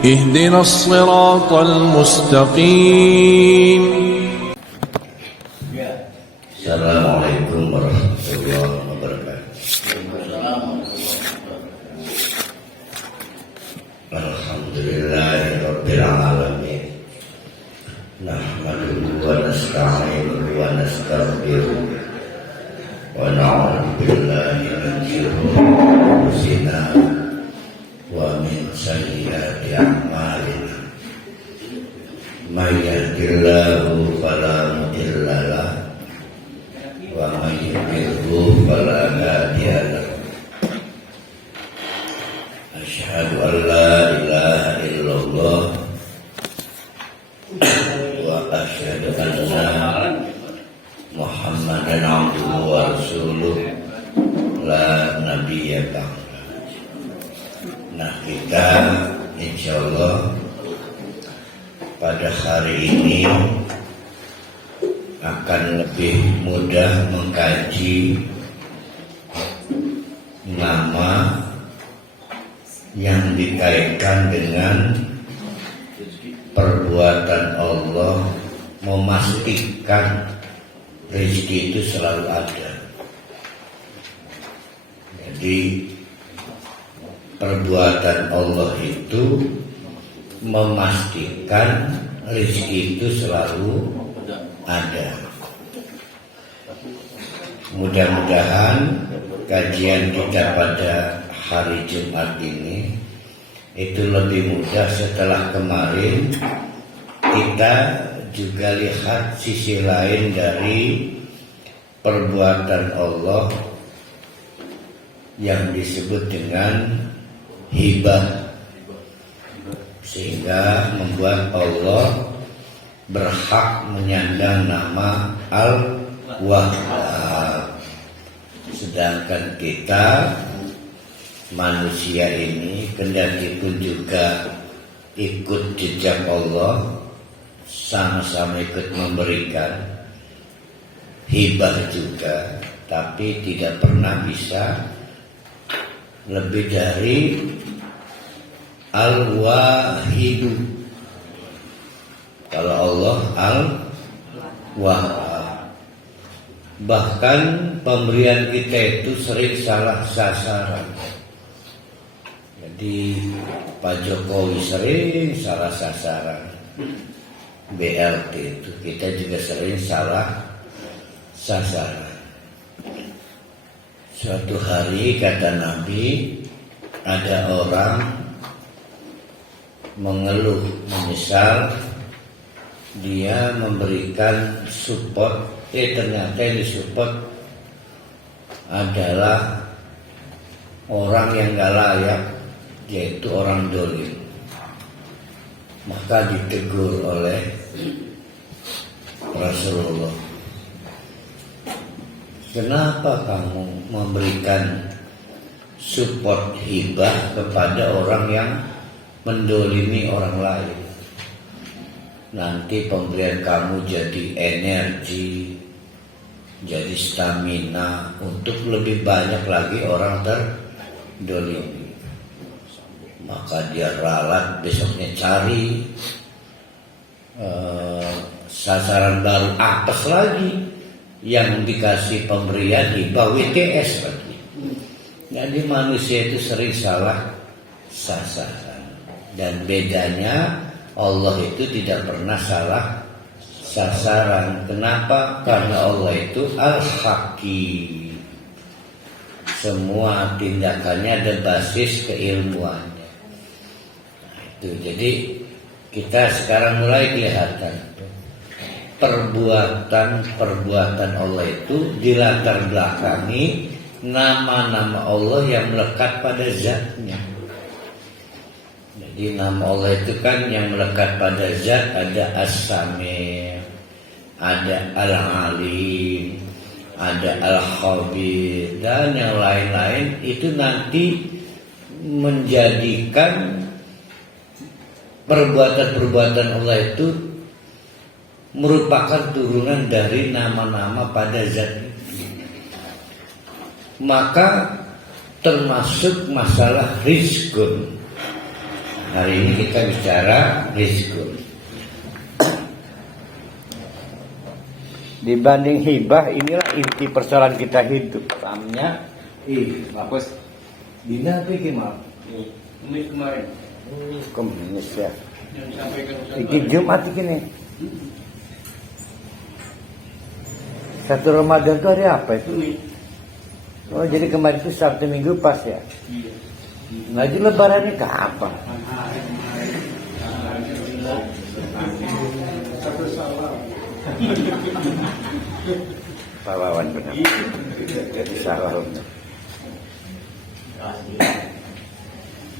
اهدنا الصراط المستقيم. Assalamualaikum warahmatullahi wabarakatuh. Alhamdulillahirabbil alamin. Nahmaduhu wa nasta'inuhu wa nastaghfiruh. Wa na'udzu billahi min shururi anfusina wa min sayyiati a'malina. May yahdihillahu fala mudilla lahu wa may yudlilhu fala hadiya lahu. Asyhadu an la ilaha illallah wa asyhadu anna Muhammadan abduhu wa rasuluh la nabiyya ba'da. Nah, kita insyaallah pada hari ini akan lebih mudah mengkaji nama yang dikaitkan dengan perbuatan Allah memastikan rezeki itu selalu ada. Jadi perbuatan Allah itu memastikan rezeki itu selalu ada. Mudah-mudahan kajian kita pada hari Jumat ini itu lebih mudah setelah kemarin kita juga lihat sisi lain dari perbuatan Allah yang disebut dengan hibah, sehingga membuat Allah berhak menyandang nama Al-Wahhab. Sedangkan kita manusia ini kendati pun juga ikut jejak Allah, sama-sama ikut memberikan hibah juga, tapi tidak pernah bisa lebih dari Al-Wahidu. Kalau Allah Al-Wahhab. Bahkan pemberian kita itu sering salah sasaran. Jadi Pak Jokowi sering salah sasaran. BLT itu kita juga sering salah sasaran. Suatu hari kata Nabi, ada orang mengeluh, menyesal dia memberikan support, ternyata yang disupport adalah orang yang gak layak, yaitu orang dolim. Maka ditegur oleh Rasulullah, kenapa kamu memberikan support hibah kepada orang yang mendolimi orang lain? Nanti pemberian kamu jadi energi, jadi stamina untuk lebih banyak lagi orang terdolimi. Maka dia ralat besoknya cari sasaran baru, apes lagi yang dikasih pemberian hibah WTS lagi. Jadi manusia itu sering salah sasaran. Dan bedanya Allah itu tidak pernah salah sasaran. Kenapa? Karena Allah itu Al-Hakim. Semua tindakannya ada basis keilmuannya. Nah, itu jadi kita sekarang mulai kelihatan perbuatan Allah itu dilatar belakangi nama-nama Allah yang melekat pada zatnya. Jadi nama Allah itu kan yang melekat pada zat, ada As-Sami', ada Al-Alim, ada Al-Khabir, dan yang lain-lain. Itu nanti menjadikan perbuatan-perbuatan Allah itu merupakan turunan dari nama-nama pada zat itu. Maka termasuk masalah rizqun. Hari ini kita bicara rizqun. Dibanding hibah, inilah inti persoalan kita hidup. Pahamnya, hapus. Dina apa ini maaf? Ini kemarin. Komunis ya. Yang disampaikan Ustaz Iki Jumat ini. Satu Ramadan itu hari apa itu? Ini. Oh, jadi kemarin itu Sabtu Minggu pas ya? Iya. Lagi lebarannya kapan? Satu salah. Pak Wawan benar. Jadi salah.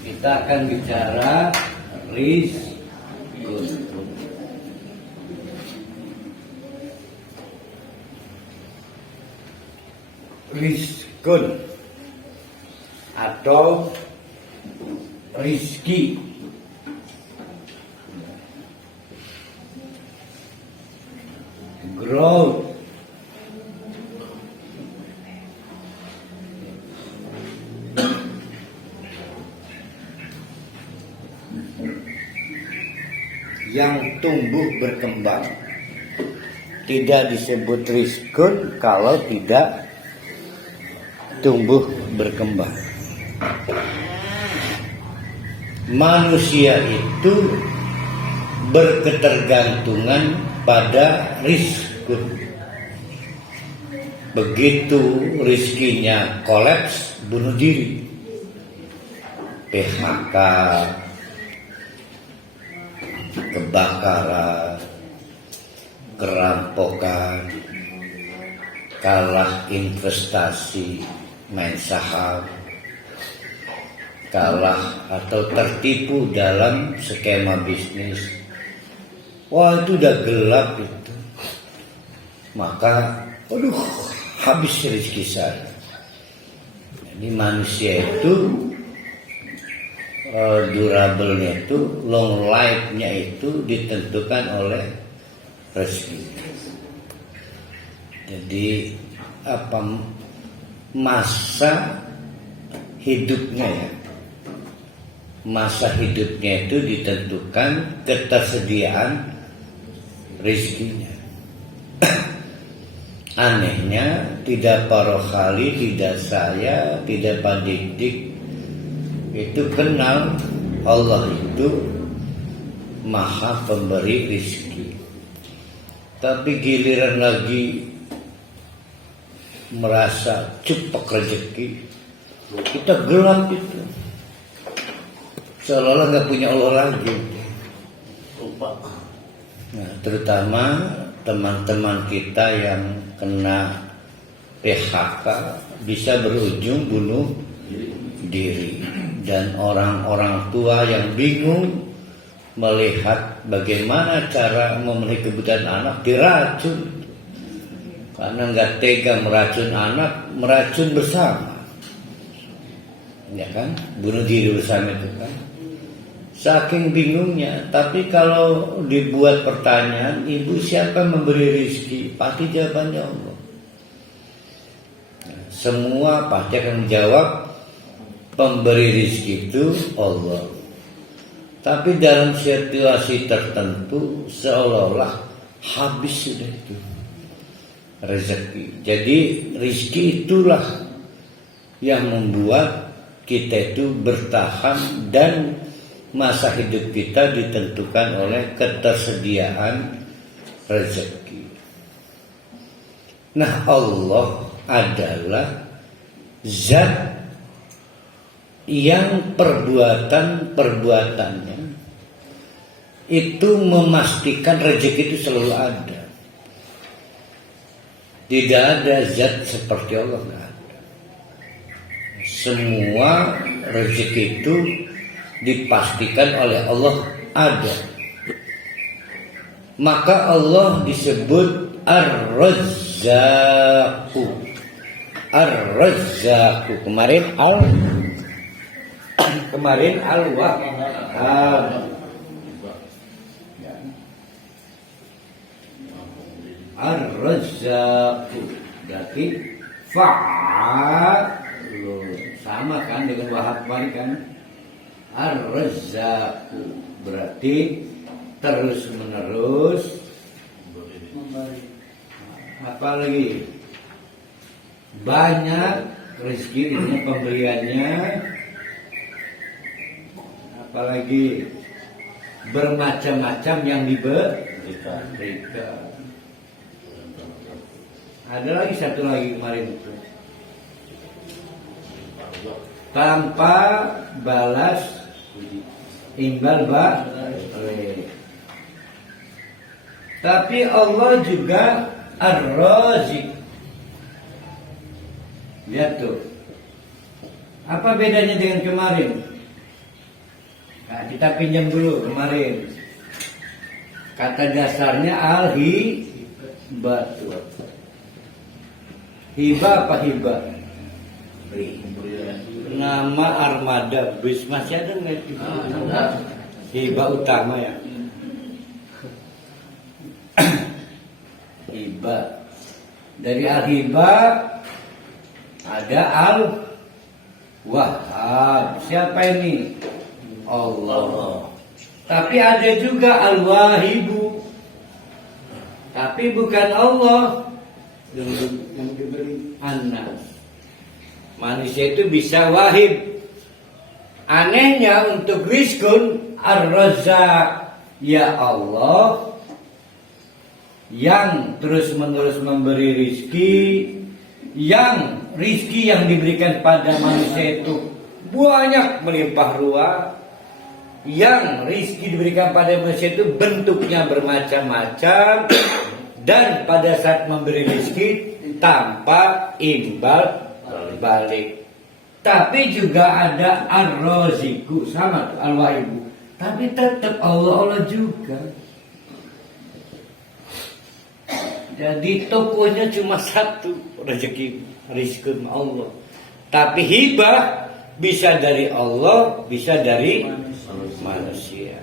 Kita akan bicara rizqun. Rizqun atau rizki. Growth. Yang tumbuh berkembang. Tidak disebut rizqun kalau tidak tumbuh berkembang. Manusia itu berketergantungan pada rizqun. Begitu rizkinya kolaps, bunuh diri, PHK, kebakaran, kerampokan, kalah investasi, main saham, kalah atau tertipu dalam skema bisnis. Wah, itu udah gelap itu. Maka, habis rezeki saya. Jadi manusia itu durable-nya itu, long life-nya itu ditentukan oleh rezeki. Jadi masa hidupnya ya, masa hidupnya itu ditentukan ketersediaan rezekinya. Anehnya tidak Parokhali, tidak saya, tidak Pak Dik itu kenal Allah itu maha pemberi rezeki. Tapi giliran lagi merasa cepat rezeki, kita gelap itu, seolah-olah nggak punya Allah lagi. Nah, terutama teman-teman kita yang kena PHK bisa berujung bunuh diri, dan orang-orang tua yang bingung melihat bagaimana cara memenuhi kebutuhan anak diracun. Karena nggak tega meracun anak, meracun bersama, ya kan? Bunuh diri bersama itu kan. Saking bingungnya. Tapi kalau dibuat pertanyaan, ibu siapa memberi rezeki? Pasti jawabannya Allah. Semua pasti akan menjawab pemberi rezeki itu Allah. Tapi dalam situasi tertentu seolah-olah habis sudah itu rezeki. Jadi rezeki itulah yang membuat kita itu bertahan, dan masa hidup kita ditentukan oleh ketersediaan rezeki. Nah, Allah adalah zat yang perbuatannya itu memastikan rezeki itu selalu ada. Tidak ada zat seperti Allah, nggak ada. Semua rezeki itu dipastikan oleh Allah ada. Maka Allah disebut Ar-Razzaqu. Ar-Razzaqu. Kemarin Al-Wahhab. Ar-Razzaqu. Berarti fa'al sama kan dengan Wahhab kemarin kan? Ar-Razzaq berarti terus menerus. Apalagi banyak rezeki ini pemberiannya, apalagi bermacam-macam yang diberikan. Ada lagi satu lagi kemarin itu, tanpa balas imbal balik. Tapi Allah juga Ar-Razik. Lihat tuh, apa bedanya dengan kemarin? Nah, kita pinjam dulu kemarin. Kata dasarnya al-hibah. Hibah apa hibah? Nama armada bis masih ada nggak? Hibah utama ya. Hibah. Dari al-hibah ada al-wahhab. Siapa ini? Allah. Tapi ada juga al-wahibu. Tapi bukan Allah yang diberi anak. Manusia itu bisa wahib. Anehnya untuk rizkun ar-razzaq, ya Allah yang terus menerus memberi rizki, yang rizki yang diberikan pada manusia itu banyak melimpah ruah, yang rizki diberikan pada manusia itu bentuknya bermacam-macam, dan pada saat memberi rizki tanpa imbal balik. Tapi juga ada ar-raziku, sama al-wahibu, tapi tetap Allah juga. Jadi tokohnya cuma satu, rezeki rizki Allah. Tapi hibah bisa dari Allah, bisa dari manusia.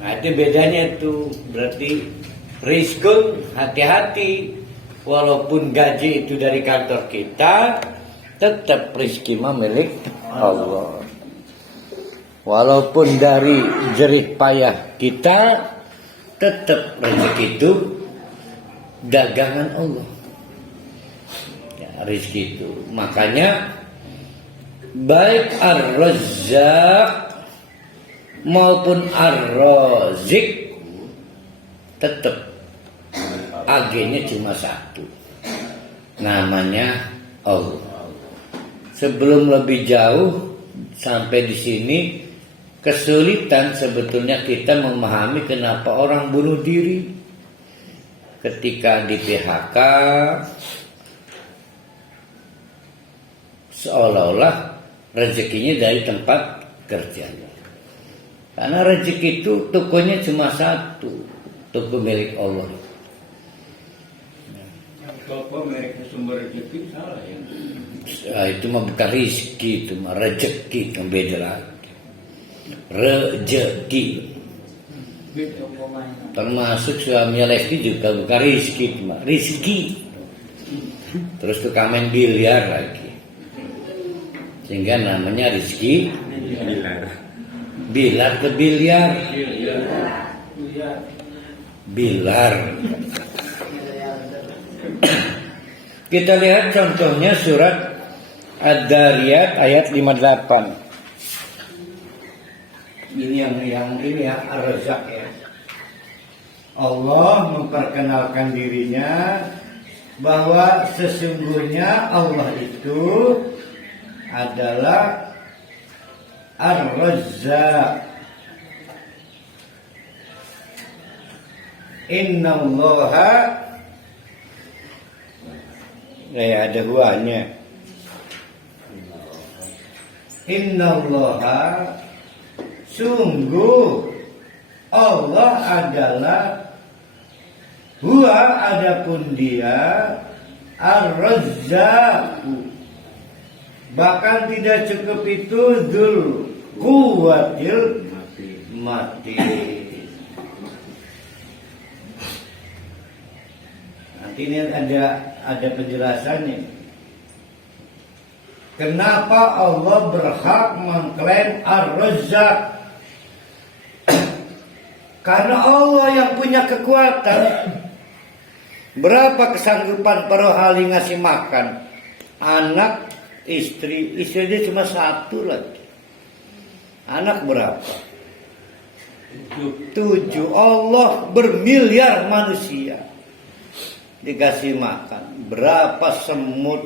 Nah itu bedanya itu. Berarti rizki hati-hati. Walaupun gaji itu dari kantor kita, tetap rizki milik Allah. Walaupun dari jerih payah kita, tetap rezeki itu dagangan Allah. Ya, rezeki itu. Makanya baik ar-razzaq maupun ar-razik tetap agennya cuma satu. Namanya Allah. Sebelum lebih jauh sampai di sini, kesulitan sebetulnya kita memahami kenapa orang bunuh diri ketika di PHK, seolah-olah rezekinya dari tempat kerjanya. Karena rezeki itu tokonya cuma satu, toko milik Allah. Toko milik sumber rezeki salah ya. Itu mah bukan rizki, itu mah rezeki, yang beda lagi. Rezeki termasuk suami Lesti juga bukan rizki, cuma rizki. Terus tukang main biliar lagi, sehingga namanya rizki bilar ke biliar, bilar. Kita lihat contohnya surat Ad-Dariyat ayat 58. Ini yang ini ya, Ar-Razzaq ya. Allah memperkenalkan dirinya bahwa sesungguhnya Allah itu adalah Ar-Razzaq. Innallaha, ada huanya. Innallaha, sungguh Allah adalah huwa, adapun dia Ar-Razzaq, bahkan tidak cukup itu dzul quwwatil matin. Nanti ini ada penjelasannya. Kenapa Allah berhak mengklaim Ar-Razzaq? Karena Allah yang punya kekuatan. Berapa kesanggupan para ahli ngasih makan? Anak, istri dia cuma satu lagi. Anak berapa? 7. Allah bermiliar manusia dikasih makan. Berapa semut,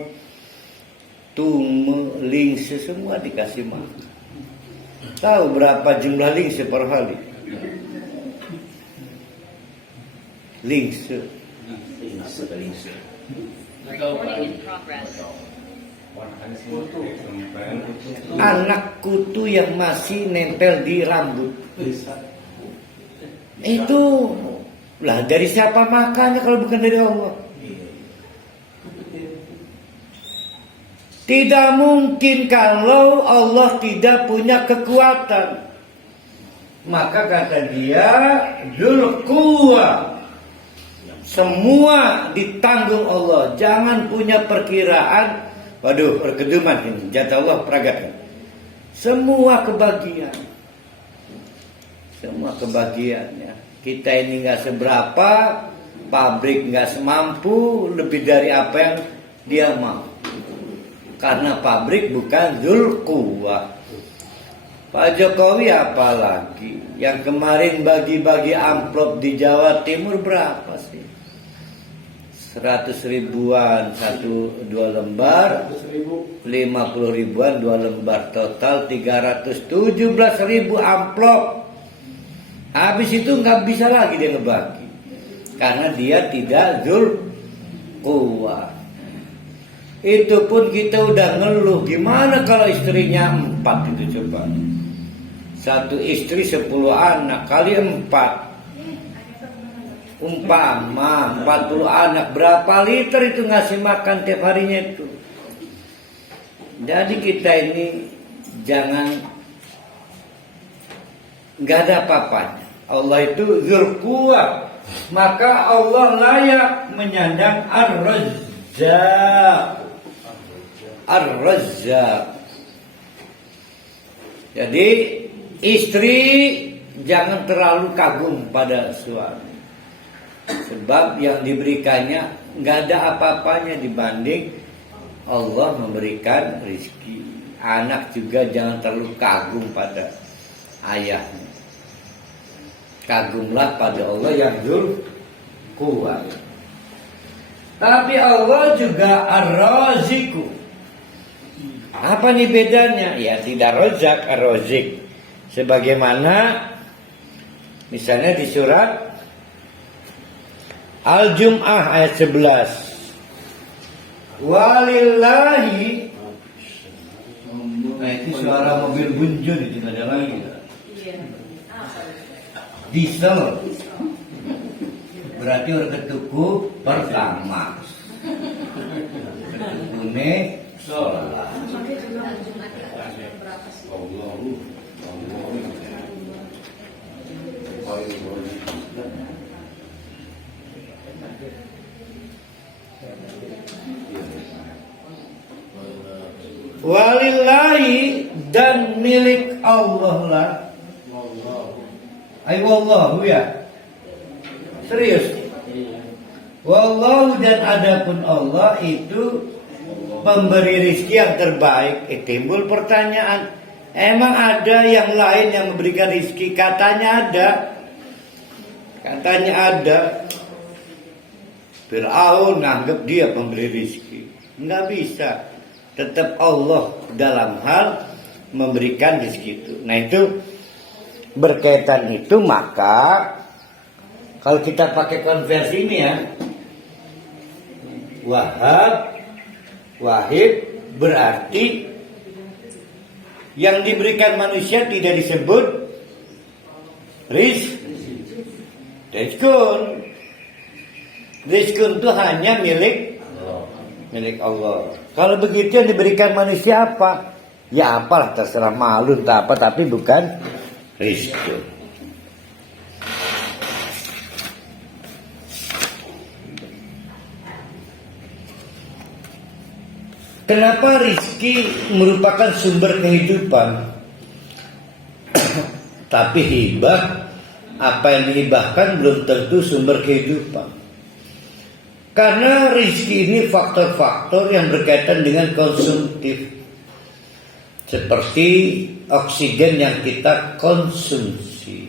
tume, lingse semua dikasih makan. Tahu berapa jumlah lingse per hari? Lingse. Anak kutu yang masih nempel di rambut. Itu lah dari siapa makannya kalau bukan dari Allah? Tidak mungkin kalau Allah tidak punya kekuatan. Maka kata dia, Dzul Quwwah. Semua ditanggung Allah. Jangan punya perkiraan, waduh, perkeduman ini. Jatah Allah peragakan. Semua kebahagiaan. Semua kebahagiaannya. Kita ini nggak seberapa, pabrik nggak semampu lebih dari apa yang dia mau. Karena pabrik bukan Dzul Quwwah. Pak Jokowi apalagi yang kemarin bagi-bagi amplop di Jawa Timur berapa sih? 100 ribuan 2 lembar, 50 ribuan 2 lembar, total 317 ribu amplop. Habis itu nggak bisa lagi dia ngebagi karena dia tidak Dzul Quwwah. Itu pun kita udah ngeluh, gimana kalau istrinya 4 itu coba. Satu istri 10 anak kali 4. Umpama 40 anak, berapa liter itu ngasih makan tiap harinya itu. Jadi kita ini jangan, nggak ada apa-apanya. Allah itu Dzul Quwwah, maka Allah layak menyandang Ar-Razzaq. Ar-Razzaq. Jadi istri jangan terlalu kagum pada suami. Sebab yang diberikannya nggak ada apa-apanya dibanding Allah memberikan rezeki. Anak juga jangan terlalu kagum pada ayahnya. Kagumlah pada Allah yang Dzul Quwwah. Tapi Allah juga Ar-Raziqu. Apa nih bedanya? Ya tidak Razzaq, Ar-Raziq. Sebagaimana misalnya di surat Al-Jum'ah ayat 11. Walillahi. Nah itu suara mobil bunjun itu ada lagi. Diesel. Berarti orang ketuku pertama. Ketukune sholat. Walillahi, dan milik Allah lah. Ay wallahu ya. Serius. Wallahu, dan adapun Allah itu pemberi rezeki yang terbaik. Timbul pertanyaan, emang ada yang lain yang memberikan rezeki? Katanya ada. Katanya ada. Fir'aun nganggep dia pemberi rezeki. Nggak bisa. Tetap Allah dalam hal memberikan rezeki itu. Nah itu berkaitan itu, maka kalau kita pakai konversi ini ya, Wahab, Wahid berarti yang diberikan manusia tidak disebut rizkun. Rizkun itu hanya milik Allah. Kalau begitu yang diberikan manusia apa? Ya apalah, terserah malu entah apa, tapi bukan rizkun. Kenapa rizki merupakan sumber kehidupan? Tapi hibah, apa yang dihibahkan belum tentu sumber kehidupan. Karena rizki ini faktor-faktor yang berkaitan dengan konsumtif. Seperti oksigen yang kita konsumsi,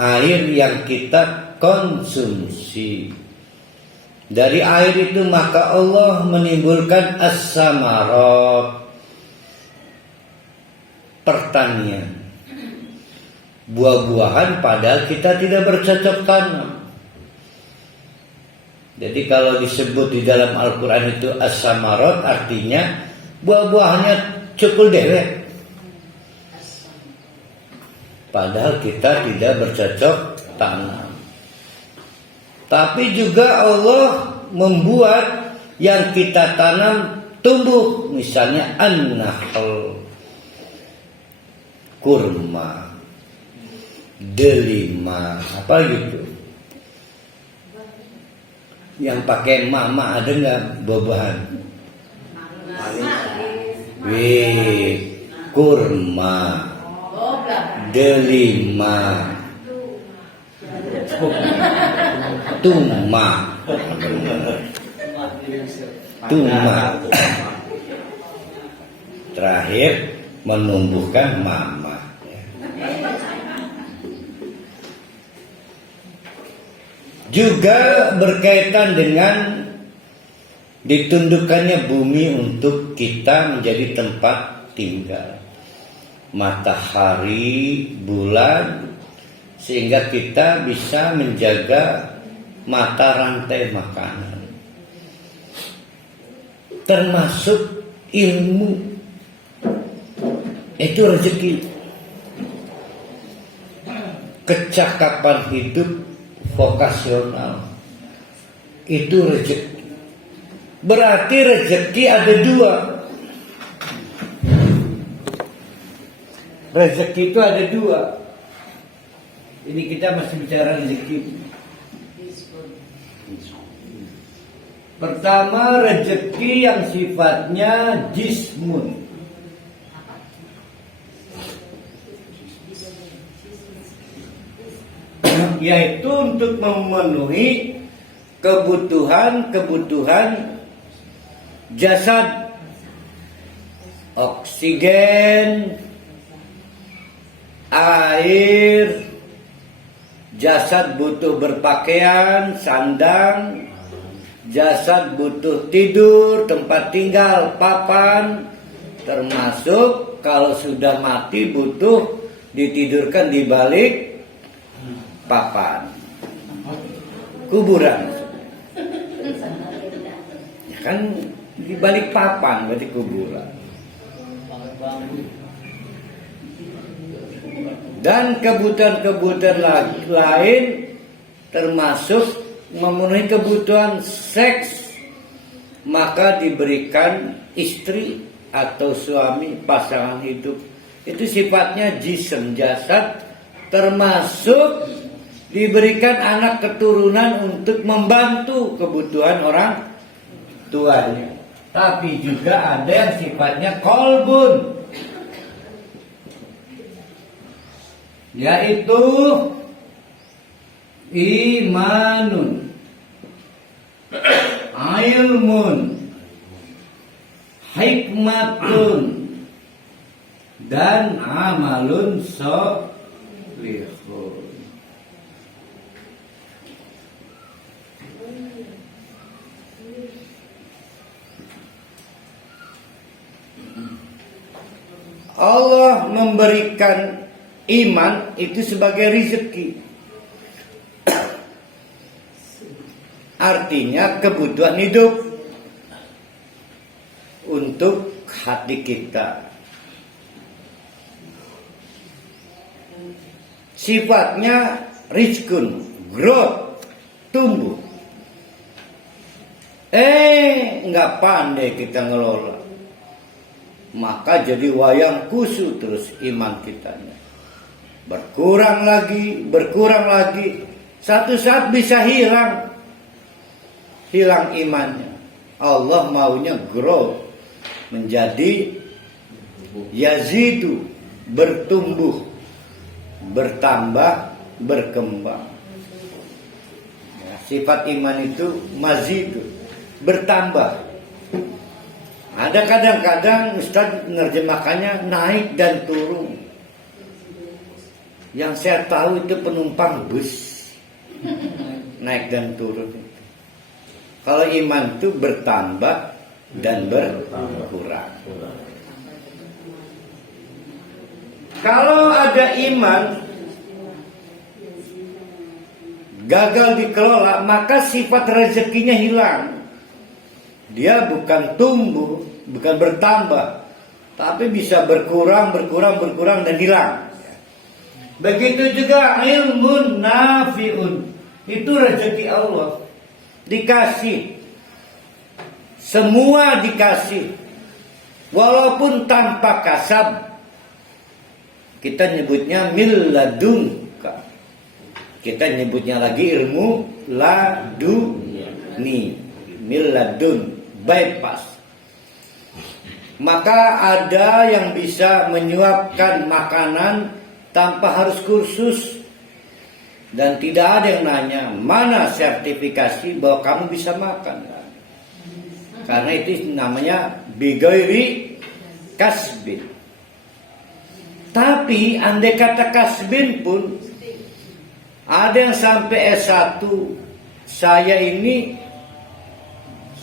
air yang kita konsumsi. Dari air itu maka Allah menimbulkan as-samarat, pertanian, buah-buahan padahal kita tidak bercocok tanam. Jadi kalau disebut di dalam Al-Quran itu as-samarat, artinya buah-buahannya cukul dewek, padahal kita tidak bercocok tanam. Tapi juga Allah membuat yang kita tanam tumbuh. Misalnya an-nahl, kurma, delima, apa gitu. Yang pakai mama ada nggak buah-buahan? Kurma, delima, tuma, terakhir menumbuhkan mama. Juga berkaitan dengan ditundukkannya bumi untuk kita menjadi tempat tinggal, matahari, bulan, sehingga kita bisa menjaga mata rantai makanan, termasuk ilmu. Itu rezeki. Kecakapan hidup vokasional itu rezeki. Berarti rezeki ada dua. Rezeki itu ada dua. Ini kita masih bicara rezeki. Pertama, rezeki yang sifatnya jismun, yaitu untuk memenuhi kebutuhan-kebutuhan jasad, oksigen, air, jasad butuh berpakaian, sandang, jasad butuh tidur, tempat tinggal, papan, termasuk kalau sudah mati butuh ditidurkan di balik papan, kuburan. Ya kan di balik papan berarti kuburan. Dan kebutuhan-kebutuhan lain termasuk memenuhi kebutuhan seks, maka diberikan istri atau suami, pasangan hidup. Itu sifatnya jism, jasad, termasuk diberikan anak keturunan untuk membantu kebutuhan orang tuanya. Tapi juga ada yang sifatnya kolbun, yaitu imanun, ilmun, hikmatun, dan amalun sholihun. Allah memberikan iman itu sebagai rezeki. Artinya kebutuhan hidup untuk hati kita. Sifatnya rizkun, growth, tumbuh. Nggak pandai kita ngelola, maka jadi wayang kusu terus iman kitanya. Berkurang lagi, satu saat bisa hilang imannya. Allah maunya grow, menjadi yazidu, bertumbuh, bertambah, berkembang. Ya, sifat iman itu mazidu, bertambah. Ada kadang-kadang Ustaz menerjemahkannya naik dan turun. Yang saya tahu itu penumpang bus, naik dan turun. Kalau iman itu bertambah dan berkurang. Kalau ada iman gagal dikelola, maka sifat rezekinya hilang. Dia bukan tumbuh, bukan bertambah, tapi bisa berkurang dan hilang. Begitu juga ilmu nafi'un, itu rezeki Allah. Dikasih, semua dikasih, walaupun tanpa kasab. Kita nyebutnya milladunka, kita nyebutnya lagi ilmu laduni, milladun, bypass. Maka ada yang bisa menyuapkan makanan tanpa harus kursus. Dan tidak ada yang nanya, mana sertifikasi bahwa kamu bisa makan. Karena itu namanya bigoiri kasbin. Tapi andai kata kasbin pun, ada yang sampai S1.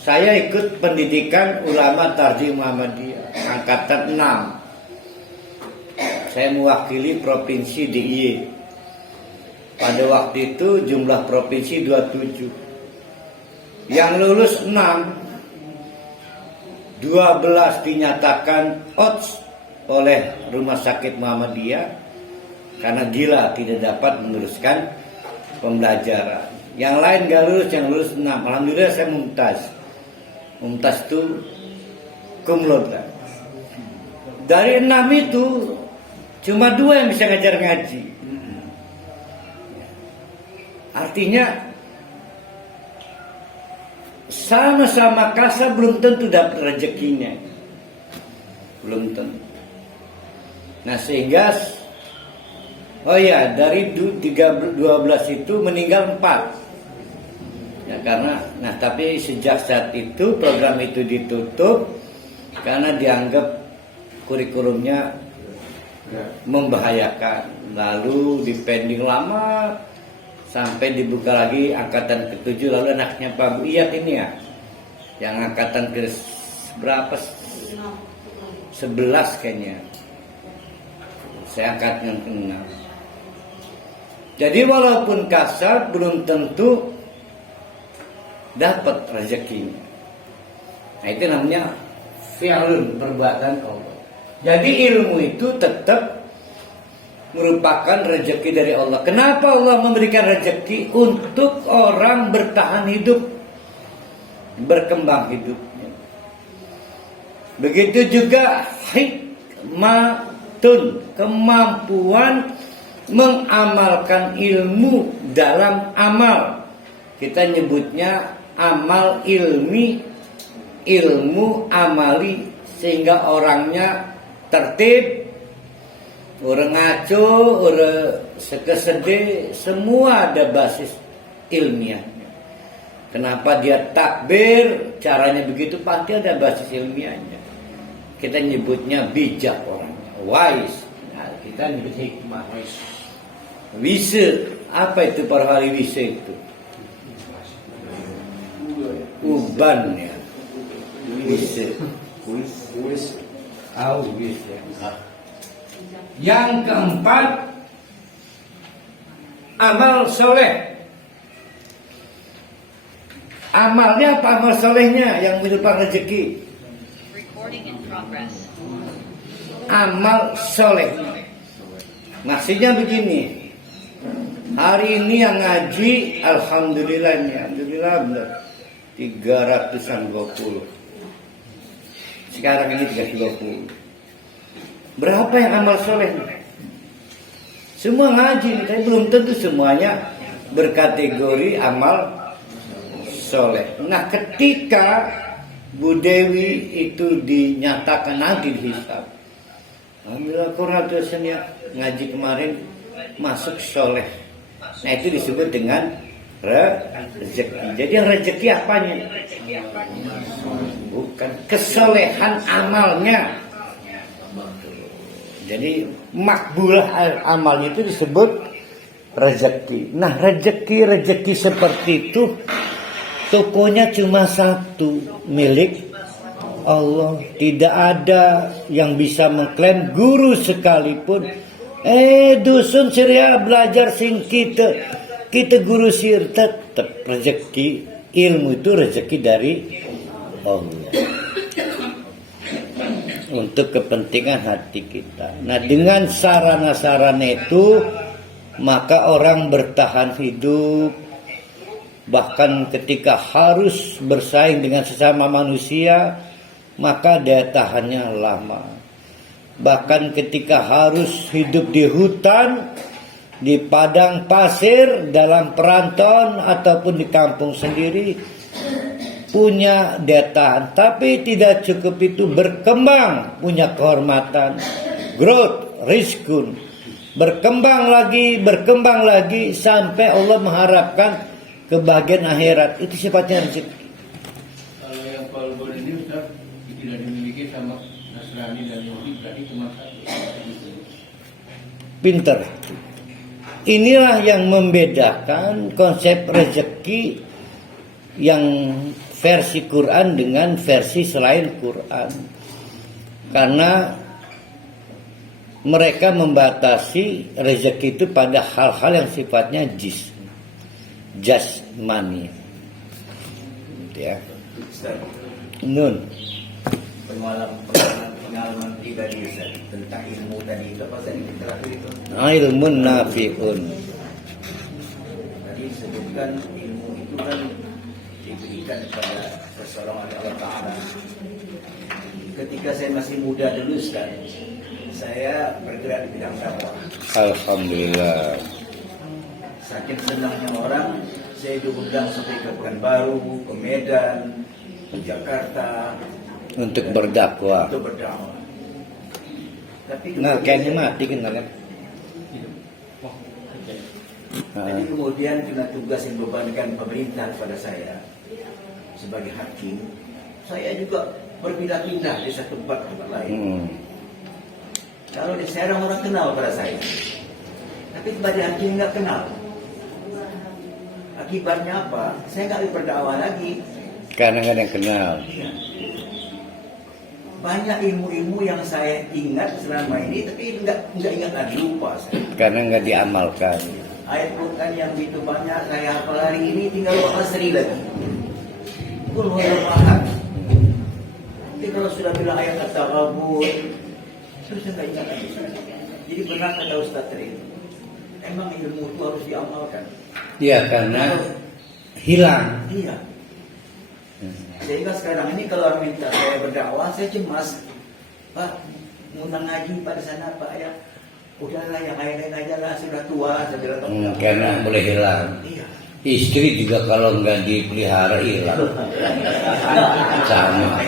Saya ikut pendidikan ulama Tarjih Muhammadiyah angkatan 6. Saya mewakili provinsi DIY. Pada waktu itu jumlah provinsi 27. Yang lulus 6, 12 dinyatakan outs oleh Rumah Sakit Muhammadiyah karena gila tidak dapat meneruskan pembelajaran. Yang lain gak lulus, yang lulus 6. Alhamdulillah saya mumtaz. Mumtaz itu cum laude. Dari 6 itu cuma 2 yang bisa ngajar ngaji. Artinya sama-sama kasar belum tentu dapat rezekinya. Belum tentu. Nah sehingga dari 12 itu meninggal 4. Ya karena tapi sejak saat itu program itu ditutup karena dianggap kurikulumnya membahayakan. Lalu dipending lama sampai dibuka lagi angkatan ke-7, lalu anaknya Pak Bu Iyad ini ya, yang angkatan ke berapa? 11 kayaknya. Saya angkatan ke-6. Jadi walaupun kasar belum tentu dapat rezekinya. Nah itu namanya fi'lun, perbuatan Allah. Jadi ilmu itu tetap merupakan rezeki dari Allah. Kenapa Allah memberikan rezeki? Untuk orang bertahan hidup, berkembang hidupnya. Begitu juga hikmatun, kemampuan mengamalkan ilmu dalam amal. Kita nyebutnya amal ilmi, ilmu amali, sehingga orangnya tertib. Orang ngaco, orang sekesede, semua ada basis ilmiahnya. Kenapa dia takbir, caranya begitu, pasti ada basis ilmiahnya. Kita nyebutnya bijak orangnya, wise. Nah, kita nyebut hikmah. Wise, apa itu para hari wise itu? Uban ya. Wise. Wise. Wise. Yang keempat, amal soleh. Amalnya apa amal solehnya yang menyebabkan rezeki? Amal soleh. Maksudnya begini. Hari ini yang ngaji, alhamdulillah benar 320. Sekarang ini 320. Berapa yang amal soleh? Semua ngaji, tapi belum tentu semuanya berkategori amal soleh. Nah ketika Bu Dewi itu dinyatakan nanti dihisab. Alhamdulillah Quran dosennya ngaji kemarin masuk soleh. Nah itu disebut dengan rezeki. Jadi rezeki apanya? Bukan kesolehan amalnya. Jadi makbulah amalnya itu disebut rezeki. Nah rezeki seperti itu tokonya cuma satu, milik Allah. Tidak ada yang bisa mengklaim, guru sekalipun. Dusun Syria belajar sing kita guru sir, tetap rezeki ilmu itu rezeki dari Allah untuk kepentingan hati kita. Nah dengan sarana-sarana itu maka orang bertahan hidup. Bahkan ketika harus bersaing dengan sesama manusia, maka daya tahannya lama. Bahkan ketika harus hidup di hutan, di padang pasir, dalam perantauan ataupun di kampung sendiri, punya daya tahan. Tapi tidak cukup itu, berkembang, punya kehormatan, growth, rizkun, berkembang lagi sampai Allah mengharapkan kebahagiaan akhirat. Itu sifatnya rezeki. Kalau yang Palbon ini Ustaz tidak dimiliki sama Nasrani dan Yahudi, berarti cuma satu. Pinter. Inilah yang membedakan konsep rezeki yang versi Quran dengan versi selain Quran. Karena mereka membatasi rezeki itu pada hal-hal yang sifatnya jasmani. Ya. Nun. Pengalaman pribadi Ustaz tentang ilmu tadi itu apa tadi terakhir itu? Ilmun nafi'un. Tadi disebutkan ilmu itu kan diberikan kepada seseorang oleh Allah Ta'ala. Ketika saya masih muda dulu Ustaz, saya bergerak di bidang dakwah. Alhamdulillah. Saking senangnya orang, saya diundang sampai ke Pekanbaru, ke Medan, ke Jakarta Untuk berdakwah. untuk berdakwah. Tapi Nah, kayaknya mati kan kalian. Jadi kemudian kena tugas yang dibebankan pemerintah kepada saya sebagai hakim. Saya juga berpindah-pindah di satu tempat ke tempat lain. Kalau di Serang orang kenal pada saya, tapi sebagai hakim nggak kenal. Akibatnya apa? Saya nggak berdakwah lagi. Karena nggak ada yang kenal. Banyak ilmu-ilmu yang saya ingat selama ini, tapi nggak ingat lagi, lupa saya. Karena nggak diamalkan. Ayat Quran yang begitu banyak saya hafal hari ini, tinggal lupa seri lagi. Kul huwallahu ahad. Tapi kalau sudah bilang ayat at-taghabun, terus saya nggak ingat lagi. Jadi benar kata Ustaz tadi, emang ilmu itu harus diamalkan. Iya, karena hilang. Iya. Sehingga sekarang ini kalau orang minta saya berdakwah, saya cemas. Pak, mau ngaji pada sana Pak ya. Udahlah yang lain aja lah, sudah tua, sudah Karena boleh hilang. Iya. Istri juga kalau nggak dipelihara hilang. Sama.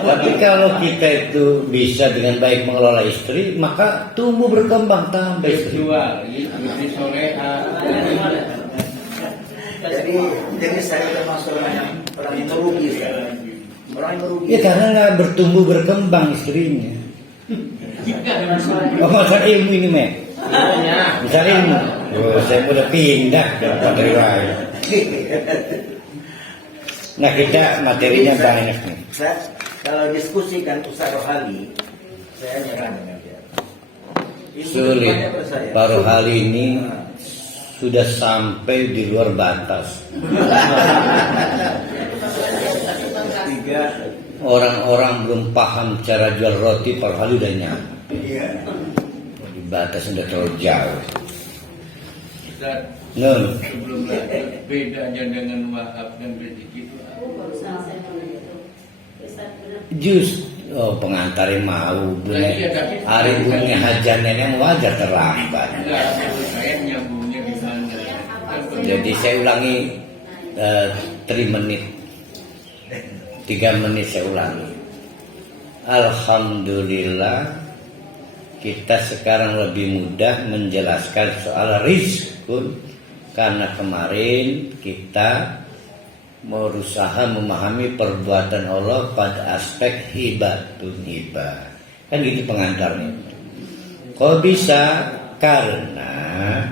Tapi kalau kita itu bisa dengan baik mengelola istri, maka tumbuh berkembang tambah istri. Jual, istri soleha. Jadi saya termasuk orang yang merugi sekarang. Orang yang merugi. Ya karena nggak bertumbuh berkembang istrinya. Oh, masalah ilmu ini, Mek. Misalnya ilmu. Oh, saya udah pindah ke dari lain. Nah, kita materinya banyak nih. Saya kalau diskusikan Ustaz Rohali, saya nyerah dengan dia. Sulit. Baru hal ini sudah sampai di luar batas. Tiga. Orang-orang belum paham cara jual roti, Pak Hali udah nyampe. Iya. Di batas udah terlalu jauh. Ustaz, Nun, sebelum bedanya dengan wahab dan rezeki itu pengantarnya mau hari bunyi hajan nenek wajar terlambat. enggak, saya nyambungnya di sana. Jadi saya ulangi 3 menit. 3 menit saya ulangi. Alhamdulillah kita sekarang lebih mudah menjelaskan soal rizkun, karena kemarin kita berusaha memahami perbuatan Allah pada aspek hibatun hibah. Kan gitu pengantarnya. Kok bisa? Karena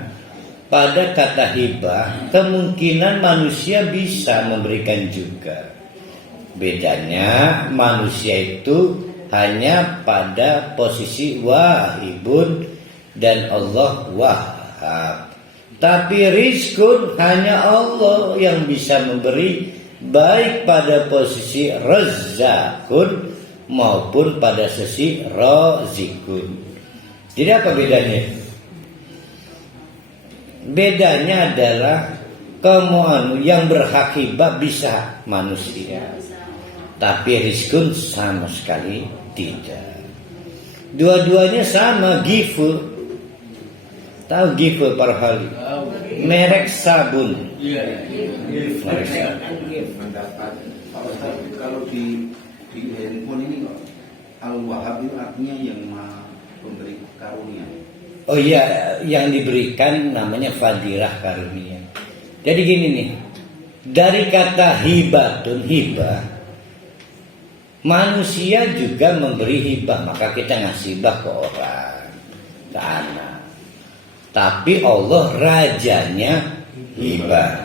pada kata hibah kemungkinan manusia bisa memberikan juga. Bedanya manusia itu hanya pada posisi wahibun dan Allah wahhab. Tapi rizkun hanya Allah yang bisa memberi, baik pada posisi razzakun maupun pada sisi razikun. Jadi apa bedanya? Bedanya adalah yang berhak hibah bisa manusia, tapi rizkun sama sekali tidak. Dua-duanya sama, gifur. Tahu gifur para hali? Merek sabun. Iya. Merek sabun. Mendapat kalau di handphone ini kok Al-Wahhab itu artinya yang maha pemberi karunia. Oh iya, yang diberikan namanya fadilah karunia. Jadi gini nih, dari kata hibatun hibah, manusia juga memberi hibah, maka kita ngasih hibah ke orang, ke anak. Tapi Allah rajanya hibah.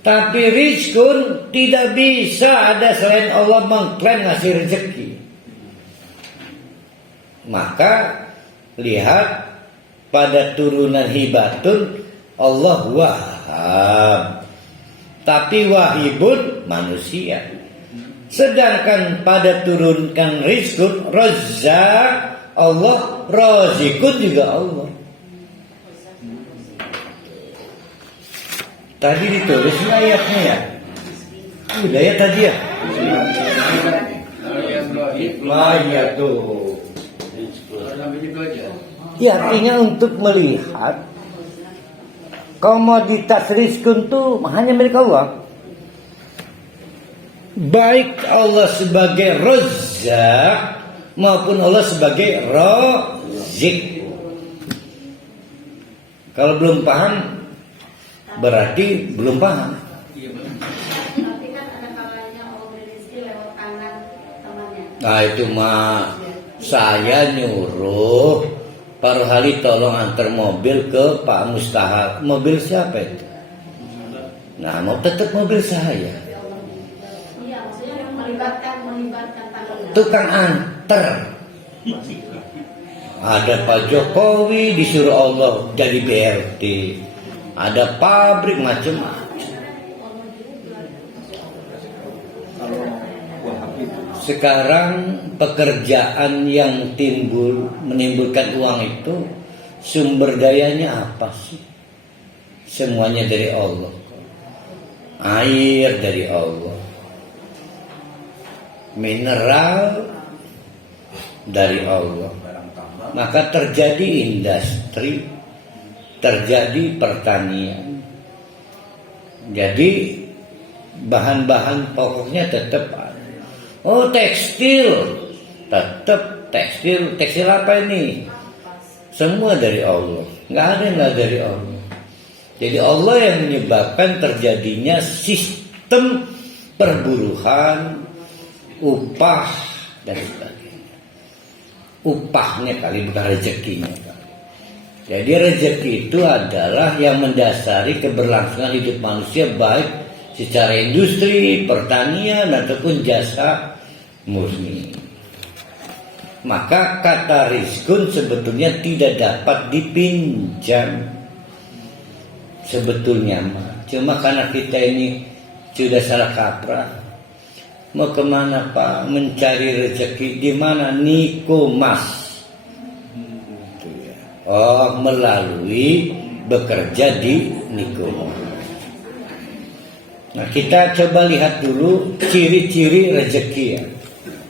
Tapi rizkun tidak bisa ada selain Allah mengklaim ngasih rezeki. Maka lihat pada turunan hibatun Allah wahhab, tapi wahibun manusia. Sedangkan pada turunkan rizkun razzaq Allah, razikun juga Allah. Tadi ditulis ayatnya ya. Udah ya tadi ya. Kalau yang rohib, Ya tuh. sampai itu aja. Ya artinya untuk melihat komoditas rizkun itu hanya milik Allah. Baik Allah sebagai razzaq maupun Allah sebagai razik. Kalau belum paham berarti belum paham. Tapi kan ada kalanya Allah beri rezeki lewat tangan temannya. Nah itu mah saya nyuruh Pak Rohali tolong antar mobil ke Pak Mustahak. Mobil siapa itu? Nah mau tetap mobil saya. Iya, maksudnya yang melibatkan tangan. Tukang anter. Ada Pak Jokowi disuruh Allah jadi BRT. Ada pabrik macam-macam. Kalau Wahhab itu Sekarang pekerjaan yang menimbulkan uang itu sumber dayanya apa sih? Semuanya dari Allah. Air dari Allah. Mineral dari Allah. Maka terjadi industri, terjadi pertanian. Jadi bahan-bahan pokoknya tetap ada. Oh tekstil, tetap tekstil. Tekstil apa ini? Semua dari Allah. Nggak ada yang nggak dari Allah. Jadi Allah yang menyebabkan terjadinya sistem perburuhan, upah dan sebagainya. Upahnya kali bukan rezekinya kali. Jadi rezeki itu adalah yang mendasari keberlangsungan hidup manusia baik secara industri, pertanian ataupun jasa murni. Maka kata rizkun sebetulnya tidak dapat dipinjam. Sebetulnya cuma karena kita ini sudah salah kaprah. Mau kemana Pak? Mencari rezeki di mana? Nikomas. Oh, melalui bekerja di Nikomas. Nah, kita coba lihat dulu ciri-ciri rezeki ya.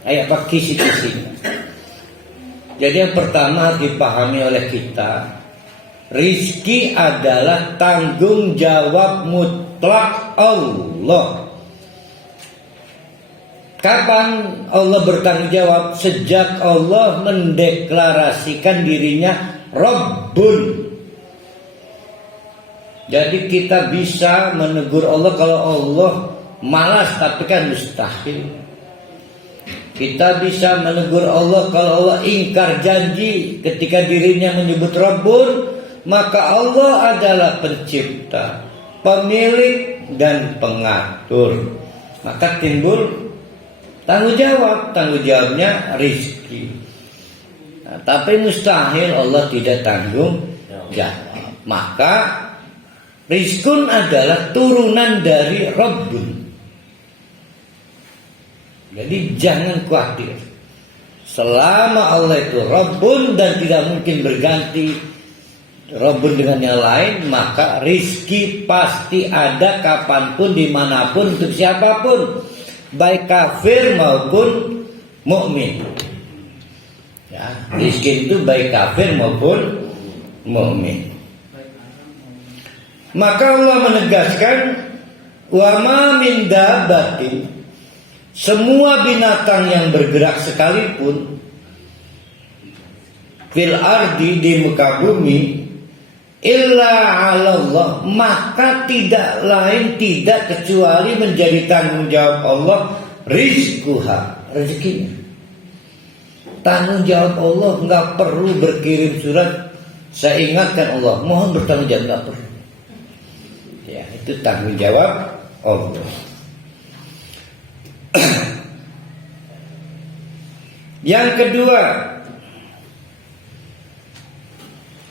Ayo Pak, kisi-kisinya. Jadi yang pertama harus dipahami oleh kita, rizki adalah tanggung jawab mutlak Allah. Kapan Allah bertanggung jawab? Sejak Allah mendeklarasikan dirinya Rabbun. Jadi kita bisa menegur Allah kalau Allah malas, tapi kan mustahil. Kita bisa menegur Allah kalau Allah ingkar janji ketika dirinya menyebut Rabbun. Maka Allah adalah pencipta, pemilik, dan pengatur. Maka timbul tanggung jawabnya rizki. Nah, tapi mustahil Allah tidak tanggung jawab. Maka rizkun adalah turunan dari Rabbun. Jadi jangan khawatir. Selama Allah itu Rabbun dan tidak mungkin berganti Rabbun dengan yang lain, maka rizki pasti ada kapanpun, dimanapun, untuk siapapun, baik kafir maupun mukmin. Ya, rizki itu baik kafir maupun mukmin. Maka Allah menegaskan, wa ma min dabbatin, semua binatang yang bergerak sekalipun, fil ardi, di muka bumi, illa 'ala Allah, maka tidak lain tidak kecuali menjadi tanggung jawab Allah rizquha, rezekinya. Tanggung jawab Allah, nggak perlu berkirim surat saya ingatkan Allah, mohon bertanggung jawab, nggak perlu. Ya, itu tanggung jawab Allah. Yang kedua,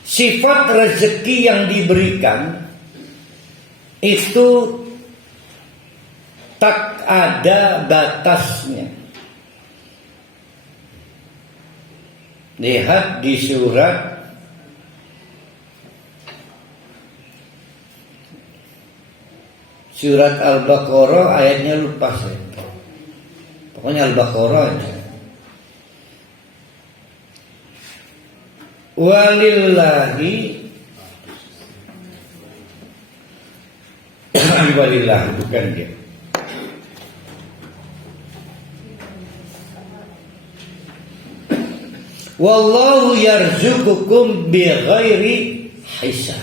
sifat rezeki yang diberikan itu tak ada batasnya. Lihat di surat Al-Baqarah, ayatnya lupa saya. Pokoknya Al-Baqarah aja. Walillahi walillah, bukan dia. Wallahu yarzuqukum bighairi hisab.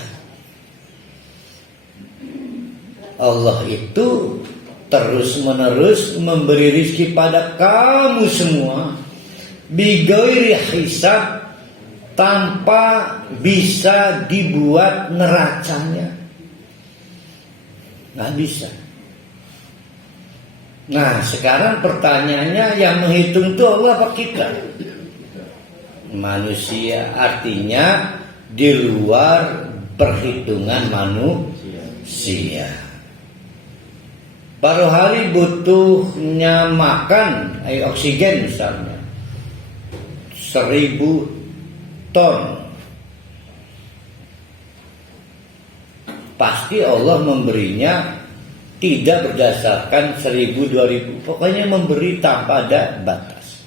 Allah itu terus-menerus memberi rizki pada kamu semua bighairi hisab, tanpa bisa dibuat neracanya. Nggak bisa. Nah, sekarang pertanyaannya, yang menghitung itu Allah apa kita? Manusia, artinya di luar perhitungan manusia. Paruh hari butuhnya makan, oksigen misalnya 1000 ton. Pasti Allah memberinya tidak berdasarkan 1000, 2000, pokoknya memberi tanpa ada batas.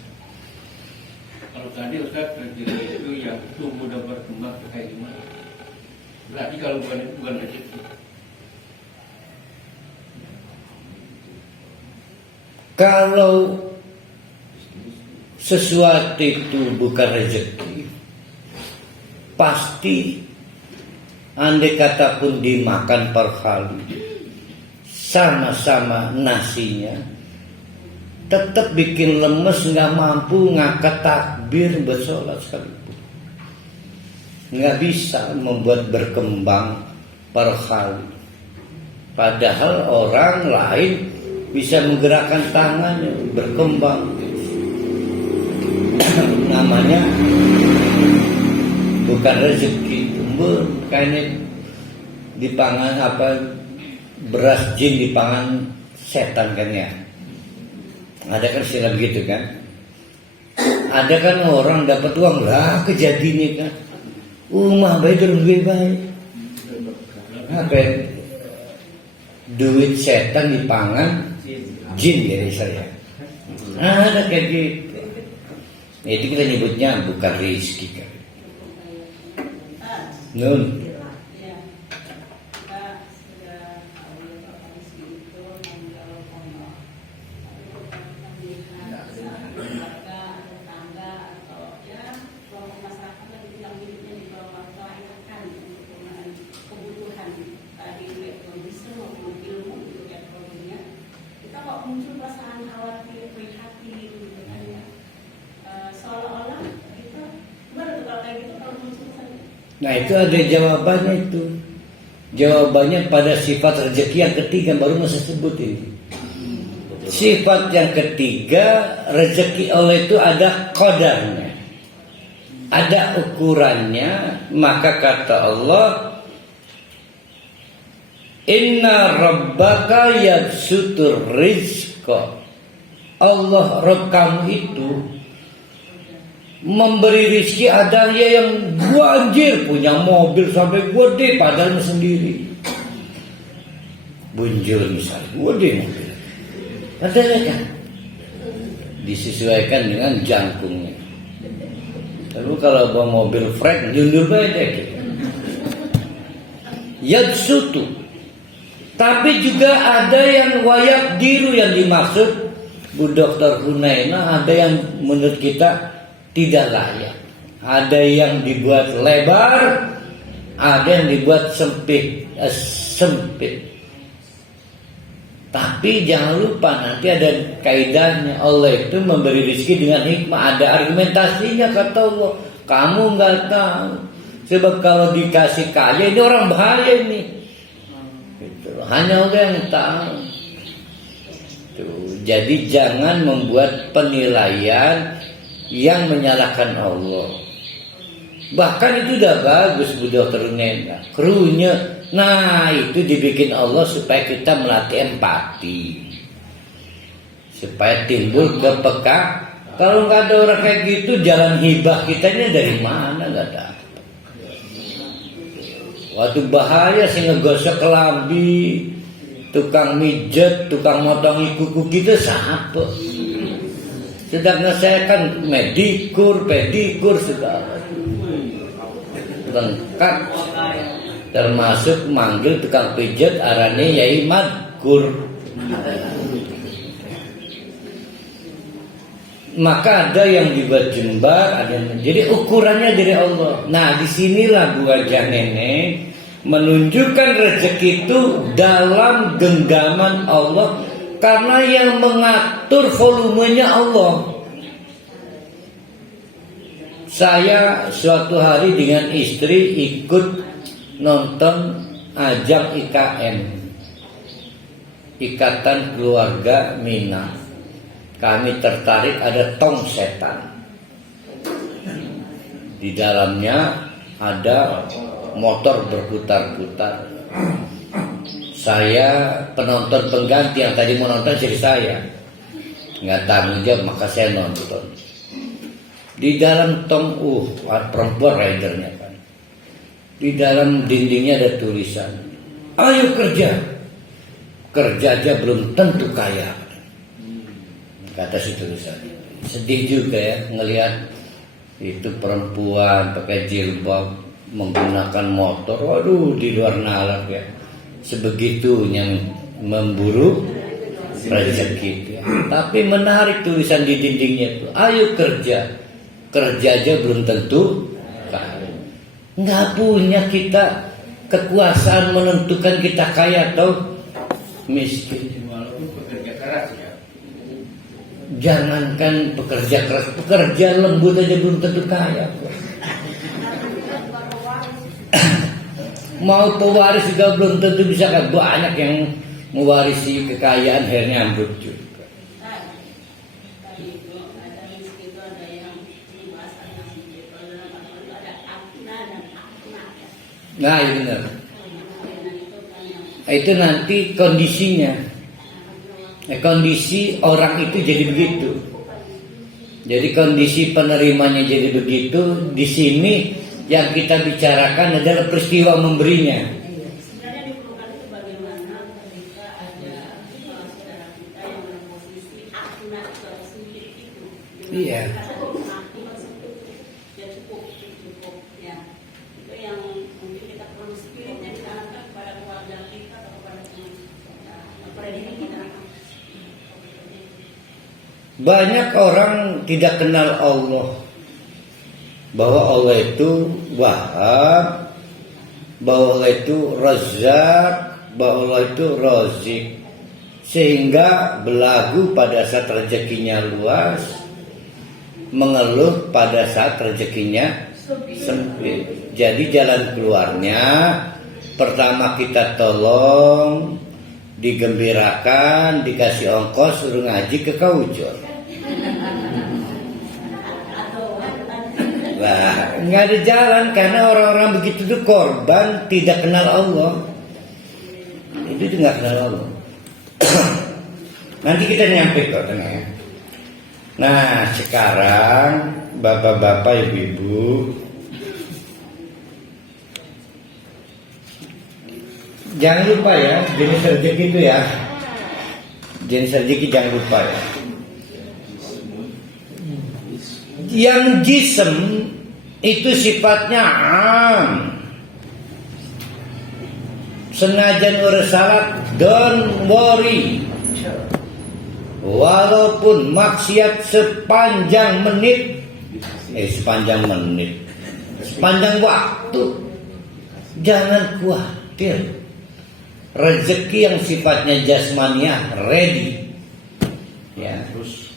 Kalau tadi Ustaz itu yang tumbuh dan berkembang kayak gimana? Berarti kalau bukan rezeki. Kalau sesuatu itu bukan rezeki, pasti andai kata pun dimakan per kali sama-sama nasinya, tetap bikin lemes, nggak mampu ngangkat takbir bersolat sekalipun. Nggak bisa membuat berkembang per kali. Padahal orang lain bisa menggerakkan tangannya berkembang. Namanya bukan rezeki, kayaknya dipangan apa, beras jin dipangan setan kan ya. Ada kan istilah begitu kan. Ada kan orang dapat uang lah kejadiannya kan. Mah baik dan lebih baik. Apa? Duit setan dipangan jin dari saya. Ada kayak gitu. Itu kita nyebutnya bukan rezeki kan. Nun. kayak gitu kalau menurut saya. Nah itu ada jawabannya itu. Jawabannya pada sifat rezeki yang ketiga baru saya sebut ini. Sifat yang ketiga, rezeki Allah itu ada qadarnya, ada ukurannya. Maka kata Allah, Inna rabbaka yabsutur rizqa. Allah Rabb kamu itu memberi rizki. Ada yang banjir, punya mobil sampai gede padahal sendiri. Bunjul misalnya, gede mobil. Padahal kan disesuaikan dengan jangkungnya. Lalu kalau bawa mobil freight, jundul baik gitu. Yabsutu. Tapi juga ada yang wayak diru yang dimaksud Bu Dr. Hunaina, ada yang menurut kita tidak layak. Ada yang dibuat lebar, ada yang dibuat sempit. Tapi jangan lupa nanti ada kaidahnya. Allah itu memberi rezeki dengan hikmah, ada argumentasinya kata Allah. Kamu nggak tahu. Sebab kalau dikasih kaya ini orang bahaya ini. Gitu. Hanya Allah yang tahu. Tuh. Jadi jangan membuat penilaian yang menyalahkan Allah. Bahkan itu udah bagus Bu Dokter Nena. Krunya. Nah itu dibikin Allah supaya kita melatih empati, supaya timbul kepeka. Kalau nggak ada orang kayak gitu, jalan hibah kita ini dari mana nggak ada. Waktu bahaya sih ngegosok kelambi, tukang mijet, tukang motongi kuku kita siapa? Sedangkan saya kan pedikur segala lengkap. Termasuk manggil tukang pijat arane Yai Madkur. Maka ada yang dibuat jembar, ada yang jadi ukurannya dari Allah. Nah disinilah Bu Hajah Nenek menunjukkan rezeki itu dalam genggaman Allah, karena yang mengatur volumenya Allah. Saya suatu hari dengan istri ikut nonton ajang IKM, Ikatan Keluarga Minang. Kami tertarik ada tong setan. Di dalamnya ada motor berputar-putar. Saya penonton pengganti yang tadi mau nonton jadi saya. Nggak tanggung jawab maka saya nonton. Di dalam tong perempuan ridernya kan. Di dalam dindingnya ada tulisan, ayo kerja. Kerja aja belum tentu kaya. Kata si tulisan. Sedih juga ya ngelihat itu perempuan pakai jilbab menggunakan motor. Waduh di luar nalar ya. Sebegitunya memburu rezeki ya. Tapi menarik tulisan di dindingnya itu, ayo kerja. Kerja aja belum tentu kaya. Nggak punya kita kekuasaan menentukan kita kaya atau miskin. Walaupun pekerja keras ya. Jangankan pekerja keras, pekerja lembut aja belum tentu kaya. Mau pewaris juga belum tentu bisa kan. Banyak yang mewarisi kekayaan akhirnya ambruk juga. Nah itu benar. Itu nanti kondisinya. Kondisi orang itu jadi begitu. Jadi kondisi penerimanya jadi begitu. Di sini yang kita bicarakan adalah peristiwa memberinya. Sebenarnya diperlukan itu bagaimana ketika ada saudara kita yang dalam posisi akunat sempit itu. Iya. Cukup ya. Itu yang mungkin kita perlu spiritnya ditanamkan kepada keluarga kita atau kepada teman kita, kepada diri kita. Banyak orang tidak kenal Allah, bahwa Allah itu Wahhab, bahwa Allah itu Razzaq, bahwa Allah itu Razik, sehingga belagu pada saat rezekinya luas, mengeluh pada saat rezekinya sempit. Jadi jalan keluarnya pertama kita tolong, digembirakan, dikasih ongkos, suruh ngaji ke Kaujur. Lah, nggak ada jalan karena orang-orang begitu itu korban tidak kenal Allah. Itu nggak kenal Allah. Nanti kita nyampe kok tengah ya. Nah, sekarang bapak-bapak, ibu-ibu, jangan lupa ya, jenis rezeki itu ya. Jenis rezeki jangan lupa ya. Yang jism itu sifatnya am. Senajan urus salat, don't worry. Walaupun maksiat sepanjang waktu, jangan khawatir. Rezeki yang sifatnya jasmaniah ready. Ya, terus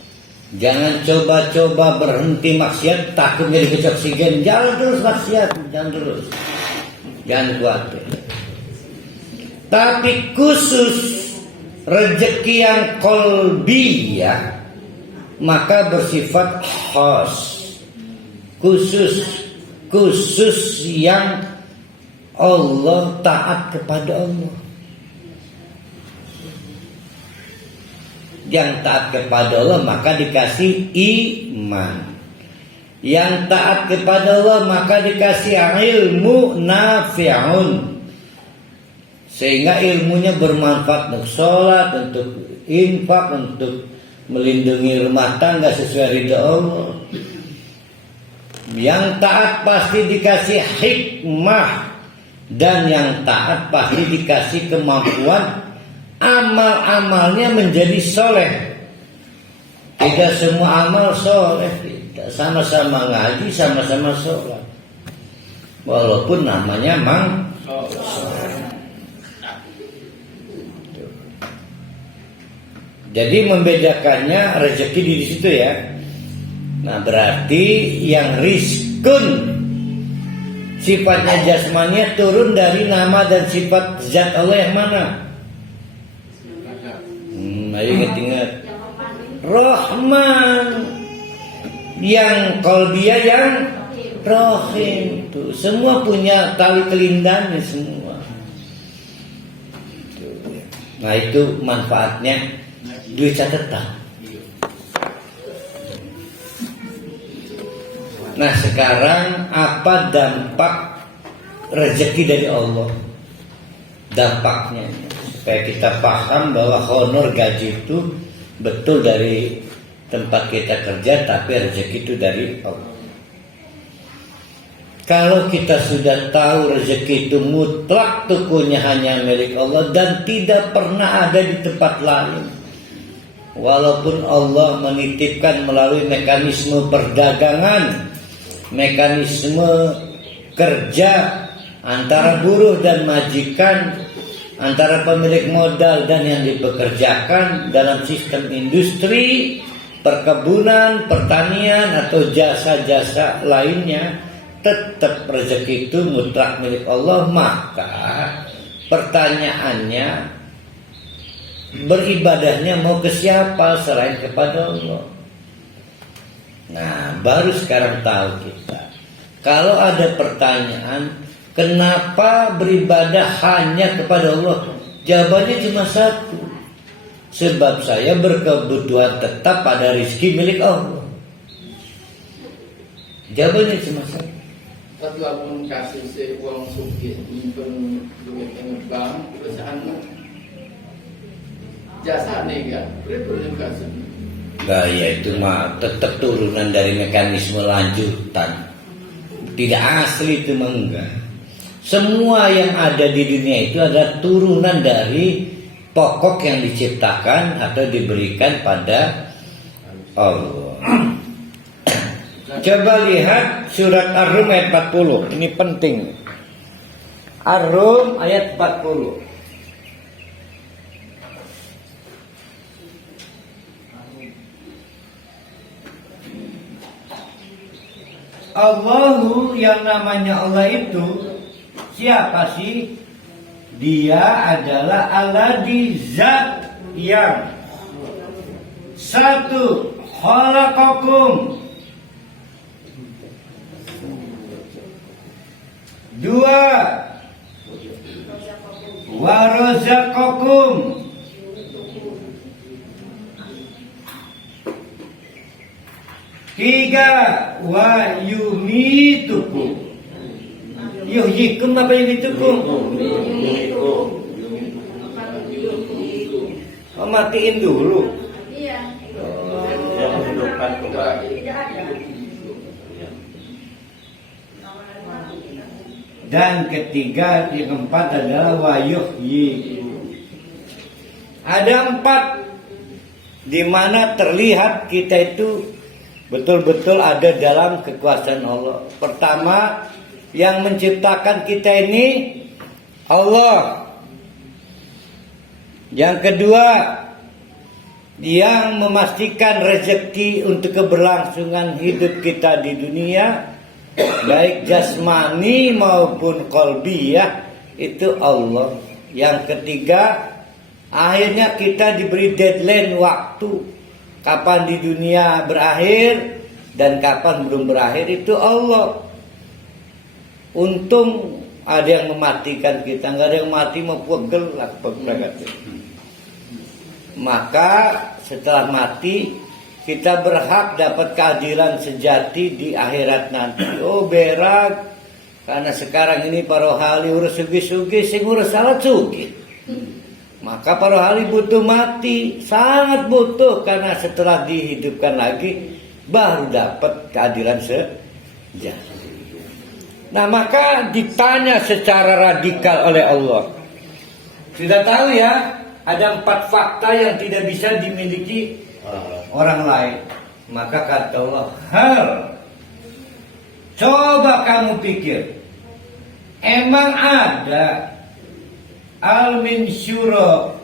jangan coba-coba berhenti maksiat takut jadi oksigen. Jangan terus maksiat, jangan khawatir. Tapi khusus rezeki yang kolbiyah maka bersifat khas, khusus yang Allah taat kepada Allah. Yang taat kepada Allah maka dikasih iman. Yang taat kepada Allah maka dikasih ilmu nafi'un. Sehingga ilmunya bermanfaat untuk sholat, untuk infak, untuk melindungi rumah tangga sesuai ridha Allah. Yang taat pasti dikasih hikmah. Dan yang taat pasti dikasih kemampuan amal-amalnya menjadi soleh. Tidak semua amal soleh. Tidak. Sama-sama ngaji, sama-sama sholat. Walaupun namanya soleh. Jadi membedakannya rezeki di situ ya. Nah, berarti yang rizkun sifatnya jasmaniah turun dari nama dan sifat zat Allah yang mana? Ayo ingat-ingat. Rahman. Yang qalbiyah yang rahim. Tuh, semua punya tali kelindannya semua. Tuh. Nah, itu manfaatnya. Duit catatan. Nah, sekarang apa dampak rezeki dari Allah? Dampaknya supaya kita paham bahwa honor gaji itu betul dari tempat kita kerja, tapi rezeki itu dari Allah. Kalau kita sudah tahu rezeki itu mutlak tukunya hanya milik Allah dan tidak pernah ada di tempat lain. Walaupun Allah menitipkan melalui mekanisme perdagangan, mekanisme kerja antara buruh dan majikan, antara pemilik modal dan yang dipekerjakan dalam sistem industri, perkebunan, pertanian atau jasa-jasa lainnya, tetap rezeki itu mutlak milik Allah. Maka pertanyaannya, beribadahnya mau ke siapa selain kepada Allah? Nah, baru sekarang tahu kita. Kalau ada pertanyaan, kenapa beribadah hanya kepada Allah? Jawabannya cuma satu. Sebab saya berkebutuhan tetap pada rezeki milik Allah. Jawabannya cuma satu. Satu abang kasih uang sugih nyimpen duit yang bank perusahaan jasa nih kan, perlu kasih. Nah, ya itu mah tetap turunan dari mekanisme lanjutan. Tidak asli itu mah enggak. Semua yang ada di dunia itu adalah turunan dari pokok yang diciptakan atau diberikan pada Allah. Coba lihat surat Ar-Rum ayat 40. Ini penting. Ar-Rum ayat 40. Allahu yang namanya Allah itu siapa sih? Dia adalah alladzi zat yang satu khalaqakum, dua wa razaqakum, tiga wa yumitukum. Yuhyikum apa yumitukum? Oh, matiin dulu. Iya. Yang menghidupkan kembali. Tidak ada. Dan ketiga, yang keempat adalah wa yuhyi. Ada 4 di mana terlihat kita itu betul-betul ada dalam kekuasaan Allah. Pertama, yang menciptakan kita ini Allah. Yang kedua, yang memastikan rezeki untuk keberlangsungan hidup kita di dunia, baik jasmani maupun qalbiyah, itu Allah. Yang ketiga, akhirnya kita diberi deadline waktu kapan di dunia berakhir dan kapan belum berakhir, itu Allah. Untung ada yang mematikan kita, nggak ada yang mati mau pegel. Maka setelah mati kita berhak dapat keadilan sejati di akhirat nanti. Oh berak, karena sekarang ini para hali urus sugi-sugi, sing urus salat sugi. Maka para hali butuh mati, sangat butuh, karena setelah dihidupkan lagi baru dapat keadilan sejati. Nah, maka ditanya secara radikal oleh Allah. Sudah tahu ya, ada 4 fakta yang tidak bisa dimiliki orang lain. Maka kata Allah, coba kamu pikir, emang ada al-min syurakaikum,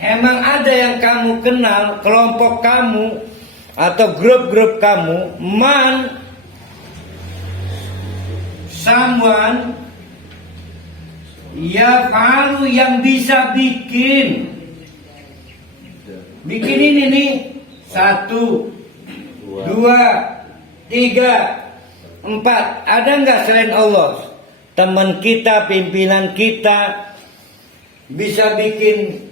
emang ada yang kamu kenal, kelompok kamu atau grup-grup kamu, someone ya falu, yang bisa bikin ini nih, 1, 2, 3, 4. Ada nggak selain Allah? Teman kita, pimpinan kita bisa bikin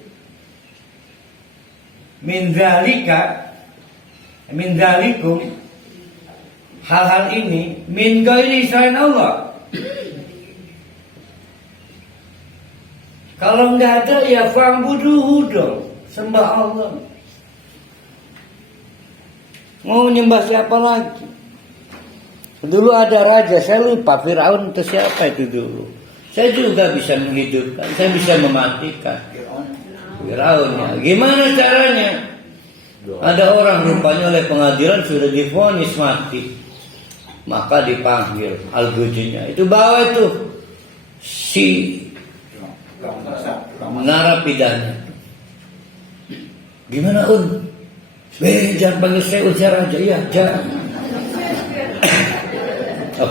min dzalikum, hal-hal ini min ghairi selain Allah. Kalau nggak ada ya fa'buduhu dong, sembah Allah. Mau nyembah siapa lagi? Dulu ada raja, saya lupa Firaun itu siapa itu dulu. Saya juga bisa menghidupkan, saya bisa mematikan Firaun. Gimana caranya? Ada orang rupanya oleh pengadilan sudah divonis mati, maka dipanggil al-gujinya, itu bawa itu si narapidana. Gimana jangan panggil saya ujar aja. Iya, jangan.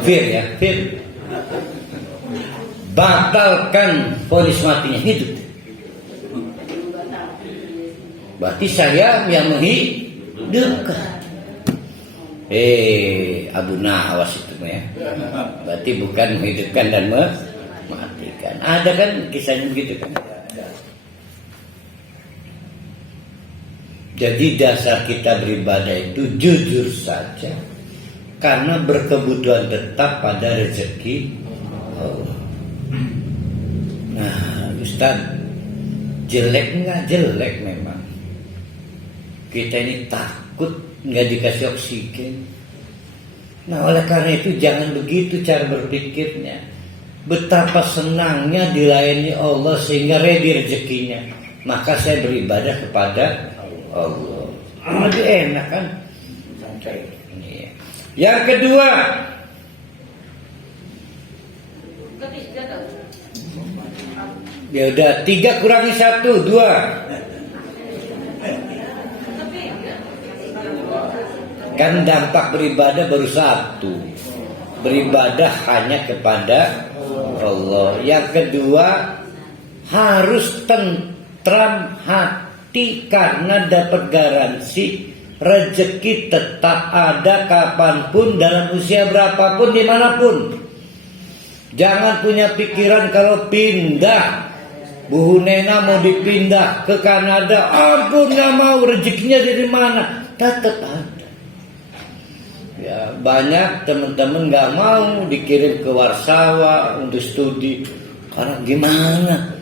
Fir. Batalkan vonis matinya, hidup. Berarti saya yang menghidupkan. Abu Nawas itu ya. Berarti bukan menghidupkan dan mematikan. Ada kan kisahnya begitu kan? Jadi dasar kita beribadah itu jujur saja, karena berkebutuhan tetap pada rezeki Allah. Nah, Ustaz, jelek nggak? Jelek memang. Kita ini takut nggak dikasih oksigen. Nah, oleh karena itu jangan begitu cara berpikirnya. Betapa senangnya dilayani Allah sehingga ready rezekinya. Maka saya beribadah kepada Allah. Lebih enak kan? Yang kedua, ya udah 3 kurangi 1, 2. Kan dampak beribadah baru satu. Beribadah hanya kepada Allah. Yang kedua, harus tentram hati karena dapat garansi rezeki tetap ada kapanpun, dalam usia berapapun, dimanapun. Jangan punya pikiran kalau pindah, Bu Nena mau dipindah ke Kanada, ampun gak mau, rezekinya dari mana? Tetap ada. Ya, banyak teman-teman gak mau dikirim ke Warsawa untuk studi. Karena gimana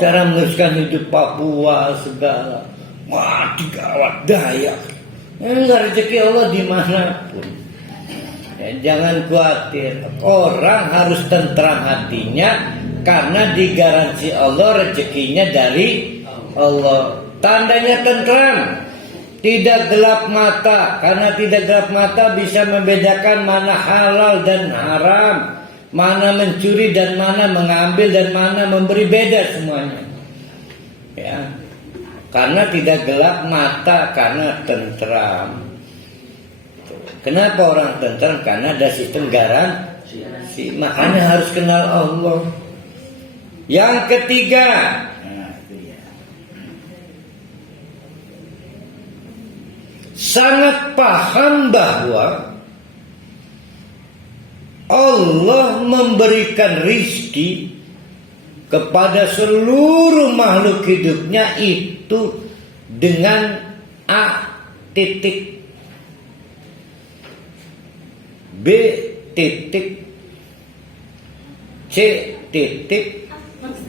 cara meneruskan hidup Papua segala. Mati gawat Dayak. Enggak, rezeki Allah dimanapun. Ya, jangan khawatir. Orang harus tentram hatinya karena digaransi Allah rezekinya dari Allah. Tandanya tentram, tidak gelap mata. Karena tidak gelap mata bisa membedakan mana halal dan haram, mana mencuri dan mana mengambil dan mana memberi, beda semuanya. Ya. Karena tidak gelap mata, karena tentram. Kenapa orang tentram? Karena ada sistem garansi. Makanya harus kenal Allah. Yang ketiga, sangat paham bahwa Allah memberikan rizki kepada seluruh makhluk hidupnya itu dengan A titik B titik C titik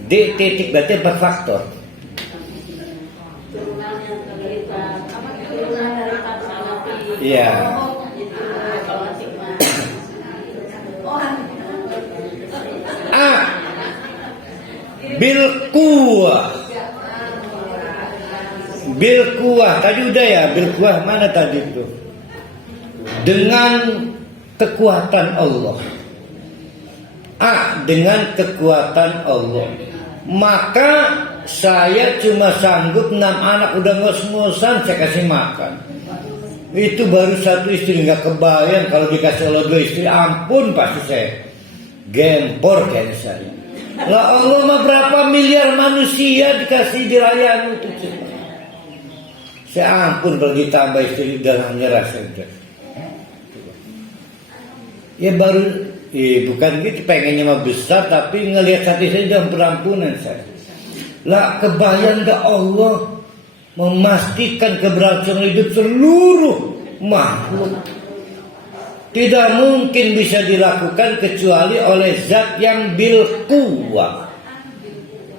D titik, berarti berfaktor. Turunan yang terlibat, turunan dari Nabi. Iya. A bil kuwah. Bil kuwah tadi udah ya, bil kuwah mana tadi itu? Dengan kekuatan Allah. A dengan kekuatan Allah. Maka saya cuma sanggup 6 anak udah ngos-ngosan saya kasih makan. Itu baru 1 istri, nggak kebayang kalau dikasih Allah 2 istri, ampun pasti saya gempor kayak saya. Lah Allah mah berapa miliar manusia dikasih dirayani itu. Saya ampun kalau ditambah istri dalam nyerah saja. Ya baru bukan gitu, pengennya mah besar tapi ngelihat hati saya dalam perampunan saya. Lah kebayang gak Allah memastikan keberlangsungan hidup seluruh makhluk. Tidak mungkin bisa dilakukan kecuali oleh zat yang bil kuwah,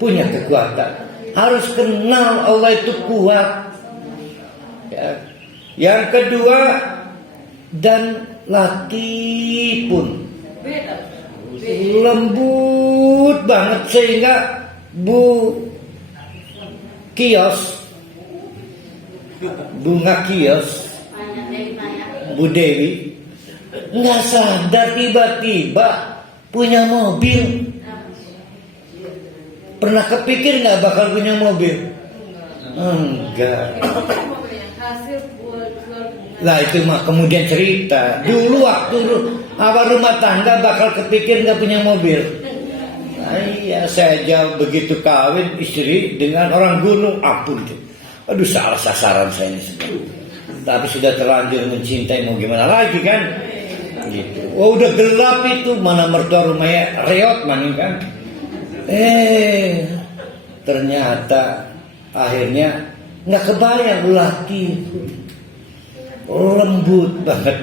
punya kekuatan. Harus kenal Allah itu kuat. Ya. Yang kedua, dan latifun, lembut banget sehingga Bu Kios, Bunga Kios, Bu Dewi nggak sadar tiba-tiba punya mobil. Pernah kepikir nggak bakal punya mobil? Enggak. Lah itu mah kemudian cerita. Dulu waktu awal rumah tangga bakal kepikir nggak punya mobil. Nah, iya, saya jauh begitu kawin istri dengan orang gunung, ampun. Aduh, salah sasaran saya ini semua. Tapi sudah terlanjur mencintai, mau gimana lagi kan? Gitu. Oh udah gelap itu, mana mertua rumahnya reot maning kan? Ternyata akhirnya nggak kebayang laki lembut banget.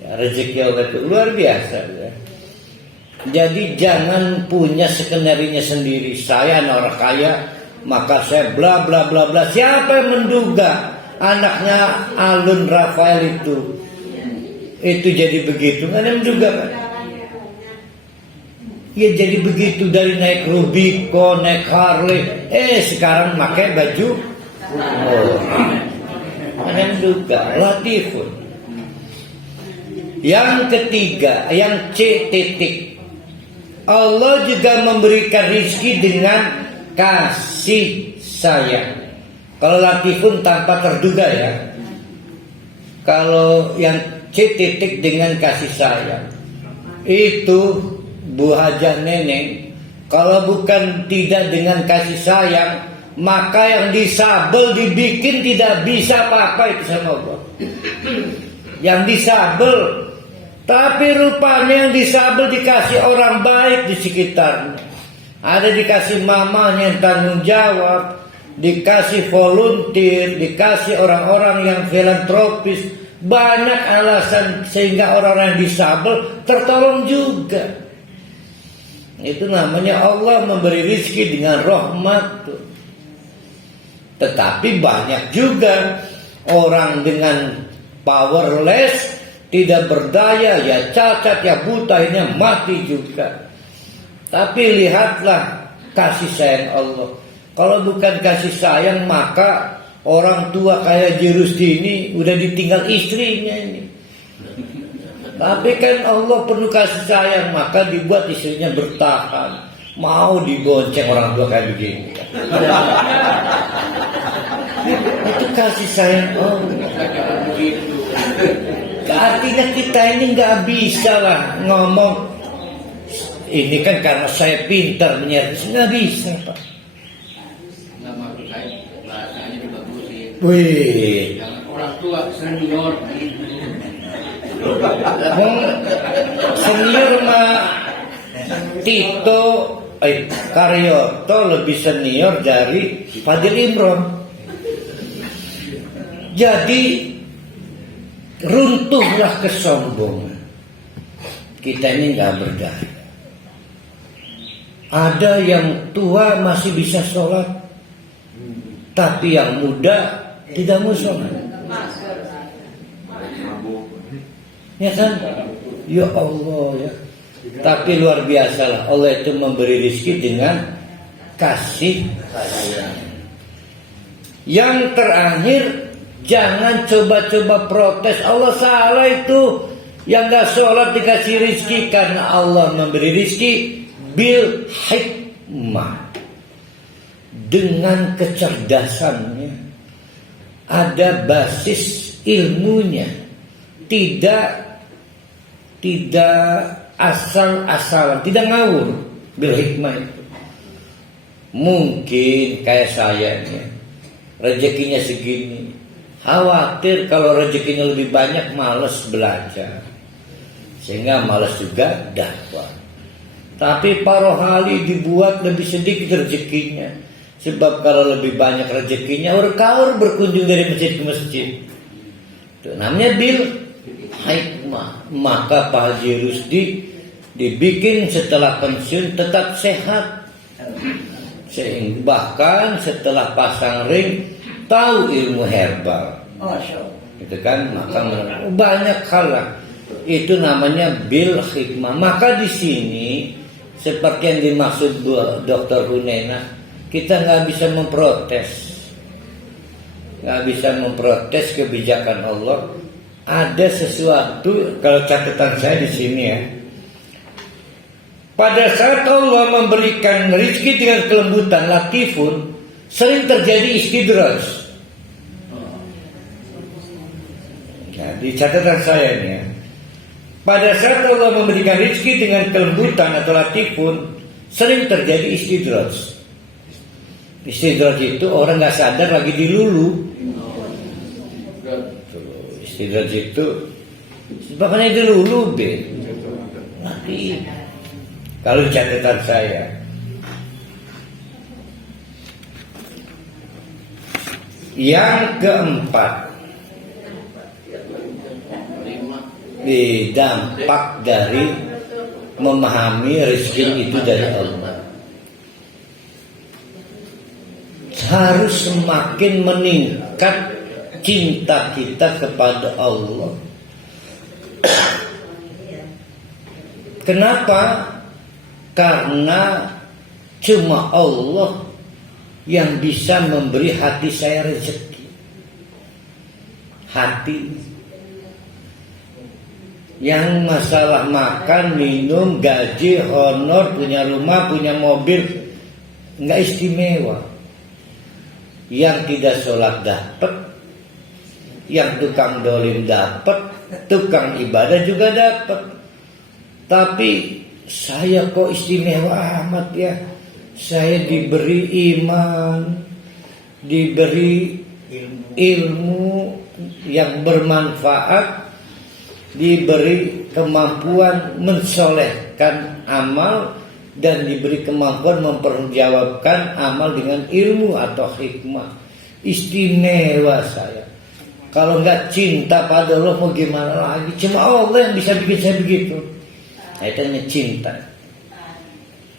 Ya, rezeki Allah itu luar biasa. Ya. Jadi jangan punya skenarinya sendiri. Saya anak orang kaya, maka saya bla bla bla bla. Siapa yang menduga anaknya Alun Rafael itu jadi begitu? Nggak ada yang menduga kan? Ya jadi begitu, dari naik Rubicon, naik Harley, sekarang pakai baju ada yang menduga. Latifun. Yang ketiga, yang C titik, Allah juga memberikan rizki dengan kasih sayang. Kalau latifun tanpa terduga ya. Kalau yang C titik dengan kasih sayang itu Bu Hajah Neneng, kalau bukan tidak dengan kasih sayang, maka yang disabel dibikin tidak bisa apa-apa itu sama Allah. Yang disabel, tapi rupanya yang disabel dikasih orang baik di sekitarnya. Ada dikasih mamanya yang tanggung jawab, dikasih volunteer, dikasih orang-orang yang filantropis. Banyak alasan sehingga orang-orang yang disabel tertolong juga. Itu namanya Allah memberi rezeki dengan rahmat. Tetapi banyak juga orang dengan powerless, tidak berdaya, ya cacat, ya buta, ini mati juga. Tapi lihatlah kasih sayang Allah. Kalau bukan kasih sayang, maka orang tua kayak Jirusdi ini udah ditinggal istrinya ini. Tapi kan Allah perlu kasih sayang, maka dibuat istrinya bertahan. Mau dibonceng orang tua kayak begini. Itu kasih sayang Allah. Artinya kita ini nggak bisa lah ngomong ini kan karena saya pintar menyervis, nggak bisa Pak. Nggak, maksud saya bahasanya dibagusin. Wih, Jangan orang tua senior. senior mah Tito Karyoto lebih senior dari Fadil Imron. Jadi runtuhlah kesombongan. Kita ini nggak berdaya. Ada yang tua masih bisa sholat, tapi yang muda tidak mau sholat. Ya kan? Ya Allah ya. Tapi luar biasa lah, Allah itu memberi rezeki dengan kasih sayang. Yang terakhir, jangan coba-coba protes. Allah salah itu. Yang gak sholat dikasih rezeki, karena Allah memberi rezeki bil hikmah, dengan kecerdasannya, ada basis ilmunya, tidak asal-asalan, tidak ngawur. Bil hikmah itu mungkin kayak saya nih, rezekinya segini, khawatir kalau rezekinya lebih banyak malas belajar, sehingga malas juga dakwah. Tapi Pak Rohali dibuat lebih sedikit rezekinya, sebab kalau lebih banyak rezekinya kaur berkunjung dari masjid ke masjid. Itu namanya bil hikmah. Maka Pak Haji Rusdi dibikin setelah pensiun tetap sehat, sehingga bahkan setelah pasang ring tahu ilmu herbal. Itu kan, maka banyak hal lah. Itu namanya bil hikmah. Maka di sini seperti yang dimaksud Dr. Hunena, kita nggak bisa memprotes kebijakan Allah. Ada sesuatu, kalau catatan saya di sini ya, pada saat Allah memberikan rezeki dengan kelembutan, latifun, sering terjadi istidraj. Di catatan saya ini ya, pada saat Allah memberikan rezeki dengan kelembutan atau latifun, sering terjadi istidraj. Istidraj itu orang nggak sadar lagi dilulu. Istidraj itu sebabnya dilulu be. Nanti kalau catatan saya, yang keempat, dampak dari memahami rezeki itu dari Allah, harus semakin meningkat cinta kita kepada Allah. Kenapa? Karena cuma Allah yang bisa memberi hati saya rezeki. Hati yang masalah makan, minum, gaji, honor, punya rumah, punya mobil, nggak istimewa. Yang tidak sholat dapat, Yang tukang dolim dapat, tukang ibadah juga dapat. Tapi saya kok istimewa amat ya. Saya diberi iman, diberi ilmu yang bermanfaat, diberi kemampuan mensolehkan amal, dan diberi kemampuan memperjawabkan amal dengan ilmu atau hikmah. Istimewa saya. Kalau nggak cinta pada Allah mau gimana lagi? Cuma Allah yang bisa bikin saya begitu. Nah, itu namanya cinta.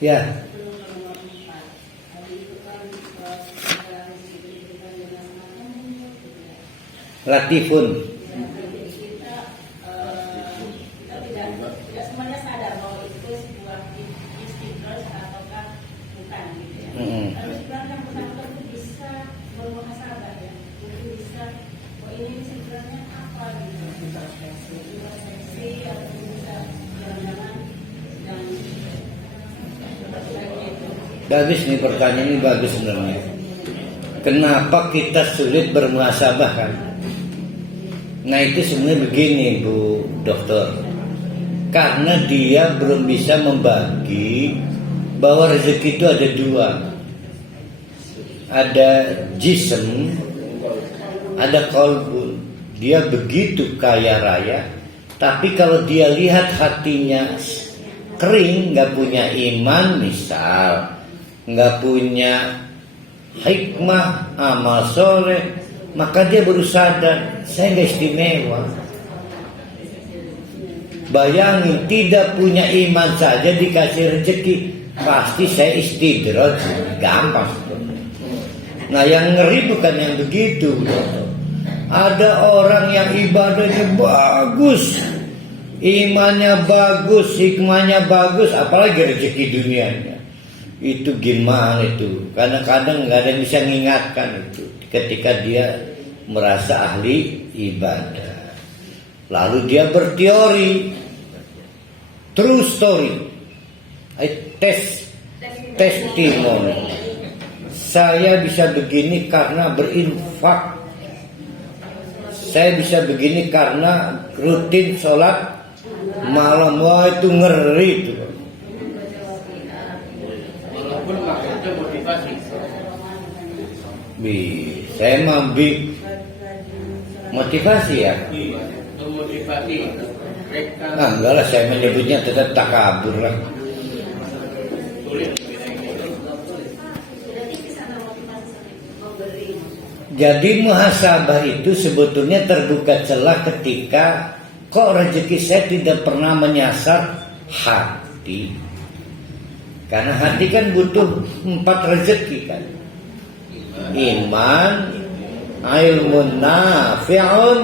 Ya. Latifun. Tidak semuanya sadar bahwa itu sebuah istiqros ataukah bukan gitu ya. Kalau sebenarnya benar-benar itu bisa bermuhasabah ya, mungkin bisa, oh ini sebenarnya apa gitu, introspeksi atau bisa jangan-jangan sedang itu. Bagus nih pertanyaan ini, bagus sebenarnya. Kenapa kita sulit bermuhasabah kan? Nah itu sebenarnya begini Bu Dokter. Karena dia belum bisa membagi bahwa rezeki itu ada dua. Ada jism, ada qalbun. Dia begitu kaya raya, tapi kalau dia lihat hatinya kering, nggak punya iman misal, nggak punya hikmah, amal soleh, maka dia baru sadar saya nggak istimewa. Bayangin tidak punya iman saja dikasih rezeki, pasti saya istidraj, gampang. Nah yang ngeri bukan yang begitu. Ada orang yang ibadahnya bagus, imannya bagus, hikmahnya bagus, apalagi rezeki dunianya. Itu gimana itu? Kadang-kadang nggak ada yang bisa mengingatkan itu. Ketika dia merasa ahli ibadah, lalu dia berteori, true story, testimoni. Saya bisa begini karena berinfak. Saya bisa begini karena rutin sholat malam. Wah itu ngeri itu. Walaupun maksudnya motivasi. Saya mambi motivasi ya. Itu motivasi mereka. Enggak lah, saya menyebutnya tetap takabur lah. Sulit. Jadi muhasabah itu sebetulnya terbuka celah ketika kok rezeki saya tidak pernah menyasar hati. Karena hati kan butuh 4 rezeki kan. Iman, ilmun nafi'un,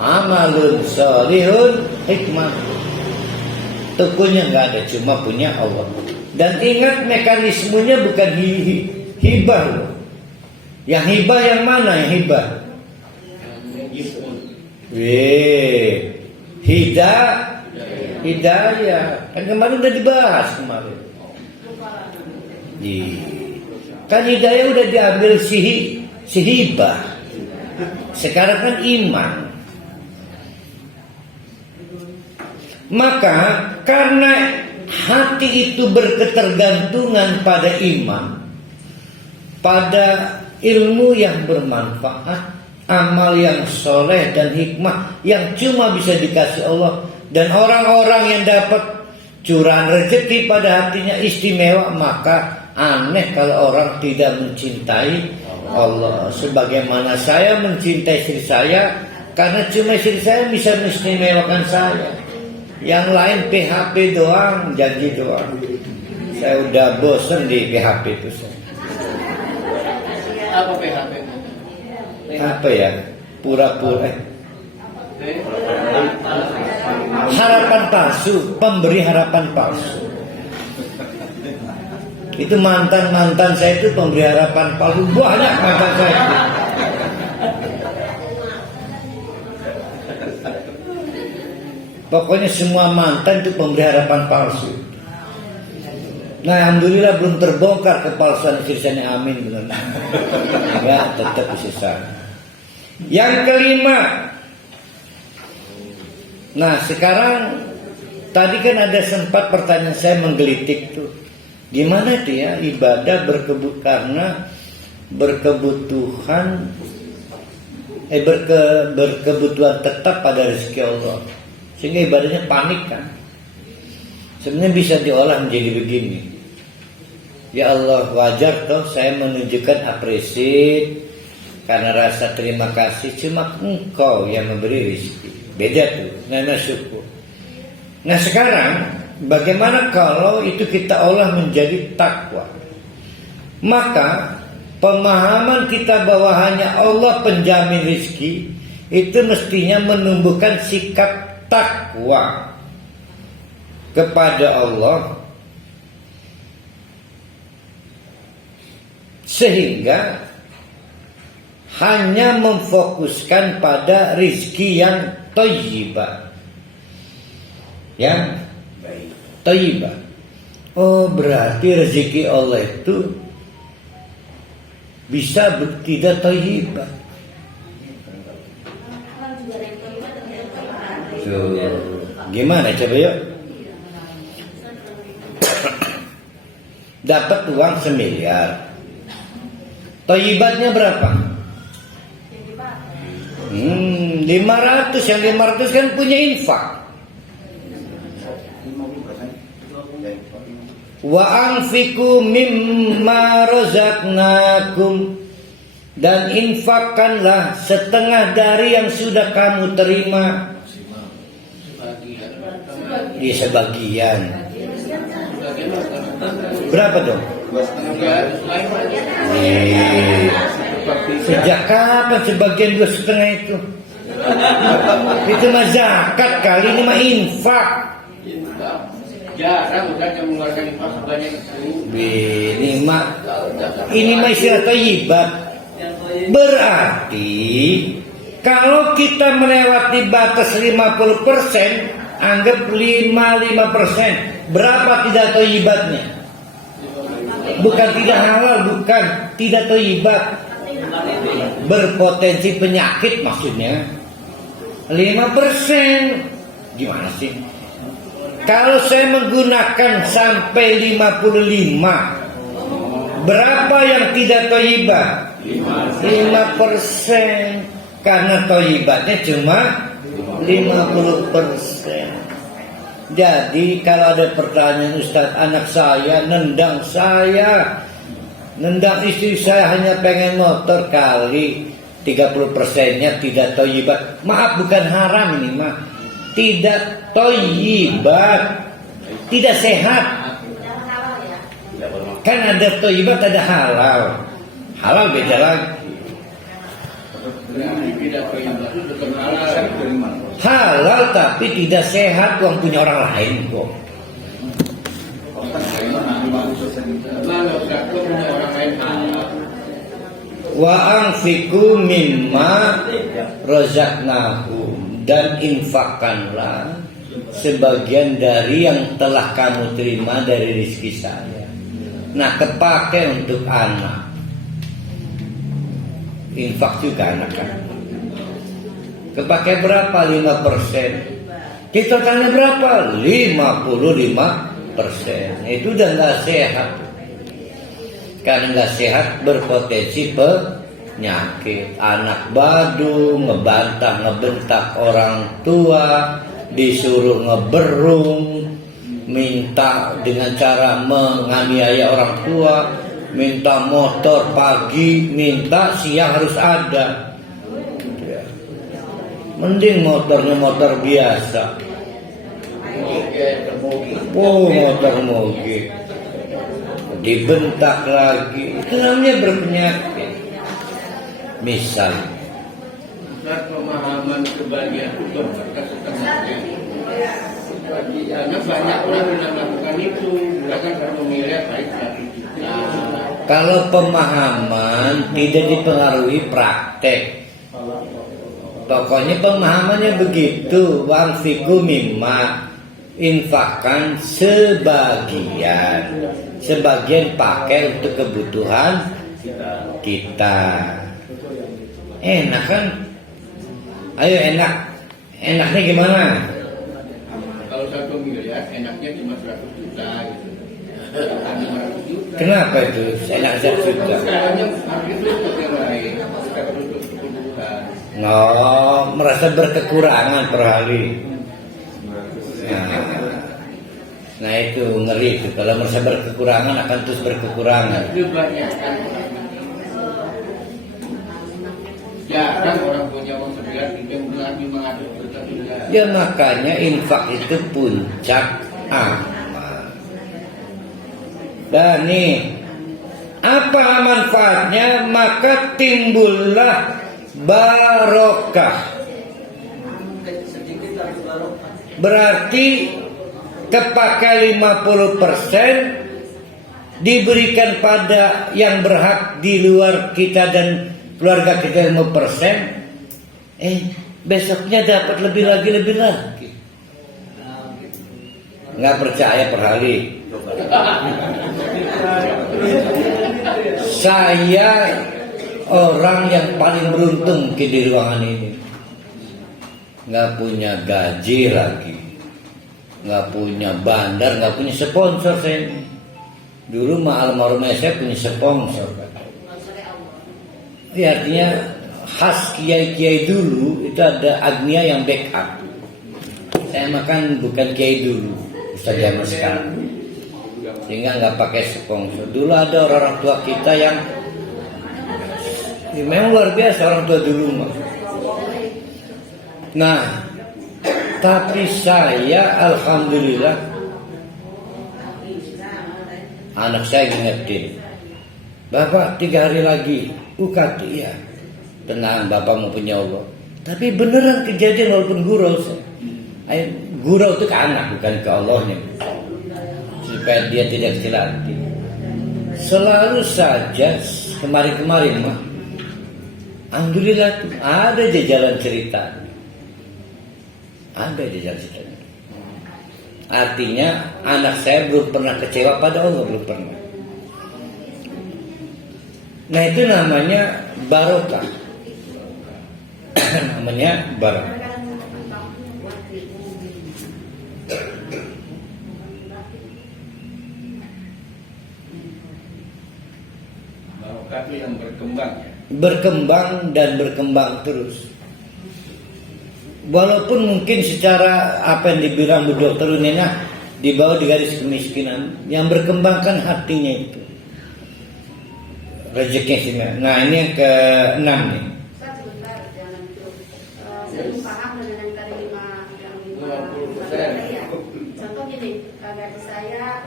amalun sholihun, hikmah. Tukunya nggak ada, cuma punya Allah. Dan ingat mekanismenya bukan hibah loh. Yang hibah yang mana yang hibah? Hidayah. Kan kemarin udah dibahas kemarin. Kan hidayah udah diambil si hibah. Sekarang kan iman. Maka karena hati itu berketergantungan pada iman, pada ilmu yang bermanfaat, amal yang soleh dan hikmah yang cuma bisa dikasih Allah, dan orang-orang yang dapat curahan rezeki pada hatinya istimewa, maka aneh kalau orang tidak mencintai Allah. Sebagaimana saya mencintai istri saya, karena cuma istri saya bisa mengistimewakan saya. Yang lain PHP doang, janji doang. Saya udah bosen di PHP itu saya. Apa PHP? Apa ya? Pura-pura. Harapan palsu, pemberi harapan palsu. Itu mantan saya itu pemberi harapan palsu. Banyak mantan saya itu. Pokoknya semua mantan itu pemberi harapan palsu. Nah, alhamdulillah belum terbongkar kepalsuan istri saya, amin benar. Enggak, tetap sisa. Yang kelima, nah sekarang tadi kan ada sempat pertanyaan saya menggelitik tuh, gimana dia ibadah karena berkebutuhan berkebutuhan tetap pada rezeki Allah, sehingga ibadahnya panik kan. Sebenarnya bisa diolah menjadi begini. Ya Allah, wajar toh saya menunjukkan apresiasi karena rasa terima kasih, cuma Engkau yang memberi rezeki. Beda tuh, nana syukur. Nah sekarang bagaimana kalau itu kita olah menjadi takwa? Maka pemahaman kita bahwa hanya Allah penjamin rezeki itu mestinya menumbuhkan sikap takwa kepada Allah, sehingga hanya memfokuskan pada rizki yang thayyibah, yang thayyibah. Oh berarti rezeki Allah itu bisa tidak thayyibah. Gimana coba yuk? Dapat uang 1 miliar, thayyibatnya berapa? 500. Yang 500 kan punya infak. Wa anfiqu mimma razaqnakum, dan infakkanlah setengah dari yang sudah kamu terima. Di sebagian. Berapa dong? Sejak kapan sebagian 2,5 itu? Itu mah zakat kali, ini mah infak. Jarang Ustaz yang mengeluarkan infak sebanyak itu. Ini mah istilah thayyibah. Berarti kalau kita melewati batas 50%, anggap 55%, berapa tidak thayyibatnya? Bukan tidak halal, bukan tidak thayyibat, berpotensi penyakit maksudnya. 5%. Gimana sih? Kalau saya menggunakan sampai 55, berapa yang tidak thayyibah? 5%. Karena thayyibatnya cuma 50%. Jadi kalau ada pertanyaan, Ustaz, anak saya nendang istri saya hanya pengen motor, kali 30%-nya tidak thayyibat. Maaf, bukan haram ini mah, tidak thayyibat, tidak sehat. Kan ada thayyibat, ada halal. Halal beda lagi. Halal tapi tidak sehat, uang punya orang lain kok. Wa anfiqu mimma razaqnakum, dan infakkanlah sebagian dari yang telah kamu terima dari rezeki saya. Nah, kepake untuk anak. Infak juga anak-anak. Kepake berapa? 5%. Kita tanya berapa? 55%. Itu udah nggak sehat. Karena nggak sehat berpotensi penyakit. Anak badu, ngebantah, ngebentak orang tua, disuruh ngeberung, minta dengan cara menganiaya orang tua, minta motor pagi, minta siang harus ada. Mending motornya motor biasa. Oh, motor moge. Dibentak lagi. Itu namanya berpenyakit. Misal, pemahaman kebahagiaan itu setengahnya. Karena banyak orang yang melakukan itu, bukan karena memilih baik hati kita. kalau pemahaman tidak dipengaruhi praktek, pokoknya pemahamannya begitu. Wanfiqu mimma, infakkan sebagian pakai untuk kebutuhan kita. Enak kan? Ayo enak. Enaknya gimana? Kalau 1 miliar enaknya cuma 100 juta gitu. 500 juta. Kenapa itu? Enak 1 juta. Sekarang harus ditutup yang lain. Kita tutup kebutuhan. No, merasa berkekurangan per hari. Nah itu ngeri itu. Kalau merasa berkekurangan akan terus berkekurangan. Itu banyak kan. Jarang orang punya uang sebiar itu bulan 500 juta juga. Ya makanya infak itu puncak amal. Dan nih, apa manfaatnya? Maka timbullah barokah. Berarti kepakai 50% diberikan pada yang berhak di luar kita dan keluarga kita 5%. Besoknya dapat lebih lagi. Nggak percaya per hari. Saya orang yang paling beruntung di ruangan ini. Nggak punya gaji lagi, nggak punya bandar, nggak punya sponsor saya ini. Dulu almarhum saya punya sponsor. Ya, artinya khas kiai-kiai dulu itu ada agnia yang backup. Saya makan bukan kiai dulu, Ustaz zaman sekarang. Sehingga nggak pakai sponsor. Dulu ada orang tua kita yang memang luar biasa orang tua dulu mah. Nah, tapi saya alhamdulillah anak saya ngingetin, Bapak 3 hari lagi UKT ya. Tenang, Bapak mau punya Allah. Tapi beneran kejadian walaupun gurau. Gurau itu ke anak bukan ke Allahnya. Supaya dia tidak kecil hati. Selalu saja kemarin-kemarin mah alhamdulillah ada aja jalan cerita. Ada aja jalan cerita. Artinya anak saya belum pernah kecewa pada Allah, belum pernah. Nah itu namanya barokah. Namanya barokah. Barokah itu yang berkembang ya. Berkembang dan berkembang terus. Walaupun mungkin secara apa yang dibilang Bu Dokter Unena di bawah di garis kemiskinan, yang berkembang kan hatinya itu. Rezekinya. Nah ini yang ke-6 nih. Sebentar, jangan itu. Saya paham dengan yang tadi 5 ya. Contoh gini, gaji saya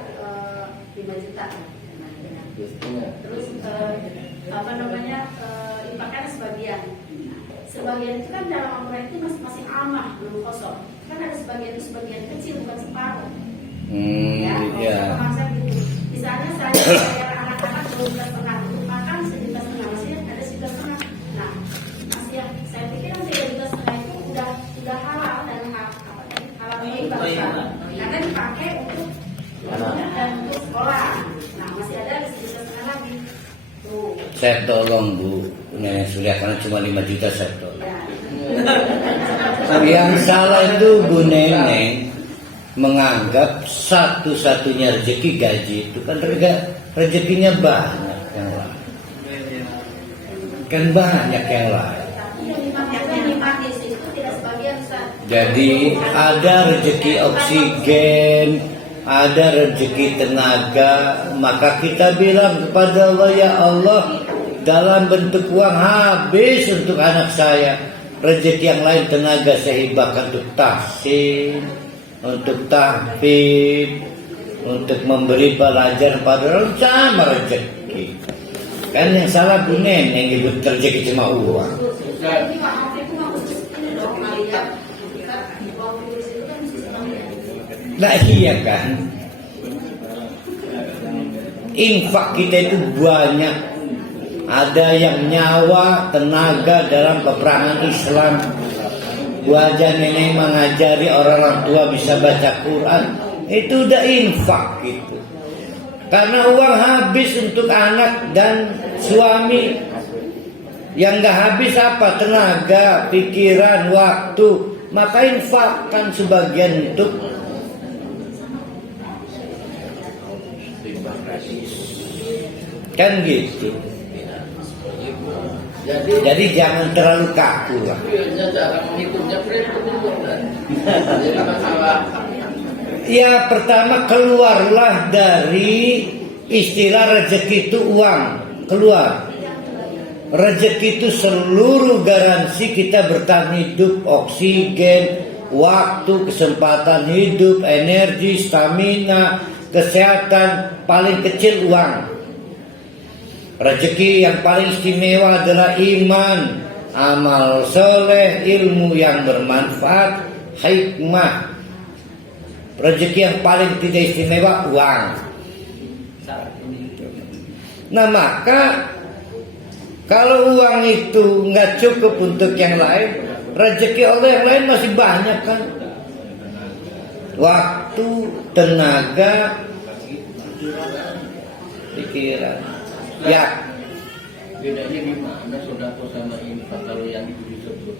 5 juta. Terus infakkan sebagian itu kan dalam Al-Quran itu masih amah, belum kosong. Kan ada sebagian kecil bukan separuh. Ya. Maksudnya gitu. Misalnya saya bayar anak-anak 12,5 makan 11,5 masih ada 11,5. Nah, masih yang saya pikir kan 11,5 itu udah halal dan halal bangsa. Karena dipakai untuk dan untuk sekolah. Nah, masih ada 11,5 lagi. Tuh. Saya tolong Bu Nenek Surya karena cuma 5 juta saya tolong. Yang salah itu Bu Nenek menganggap satu-satunya rezeki gaji itu kan rezekinya banyak yang lain. Kan banyak yang lain. Jadi ada rezeki oksigen, ada rezeki tenaga, maka kita bilang kepada Allah, ya Allah, dalam bentuk uang habis untuk anak saya. Rezeki yang lain tenaga saya hibahkan untuk tahsin, untuk tahfidz, untuk memberi pelajaran pada orang sama rezeki. Kan yang salah Bu Nenek yang nyebut rezeki cuma uang. Nah iya kan. Infak kita itu banyak. Ada yang nyawa, tenaga dalam peperangan Islam. Wajah nenek mengajari orang tua bisa baca Quran. Itu udah infak gitu. Karena uang habis untuk anak dan suami. Yang nggak habis apa? Tenaga, pikiran, waktu. Maka infakkan sebagian untuk kan gitu. Jadi jangan terlalu kaku lah. Cara menghitungnya jadi masalah. Ya pertama keluarlah dari istilah rezeki itu uang. Keluar. Rezeki itu seluruh garansi kita bertahan hidup, oksigen, waktu, kesempatan hidup, energi, stamina, kesehatan, paling kecil uang. Rezeki yang paling istimewa adalah iman, amal soleh, ilmu yang bermanfaat, hikmah. Rezeki yang paling tidak istimewa uang. Nah maka kalau uang itu nggak cukup untuk yang lain, rezeki Allah yang lain masih banyak kan. Waktu, tenaga, pikiran. Ya. Bedanya gimana sodako sama infak kalau yang itu disebut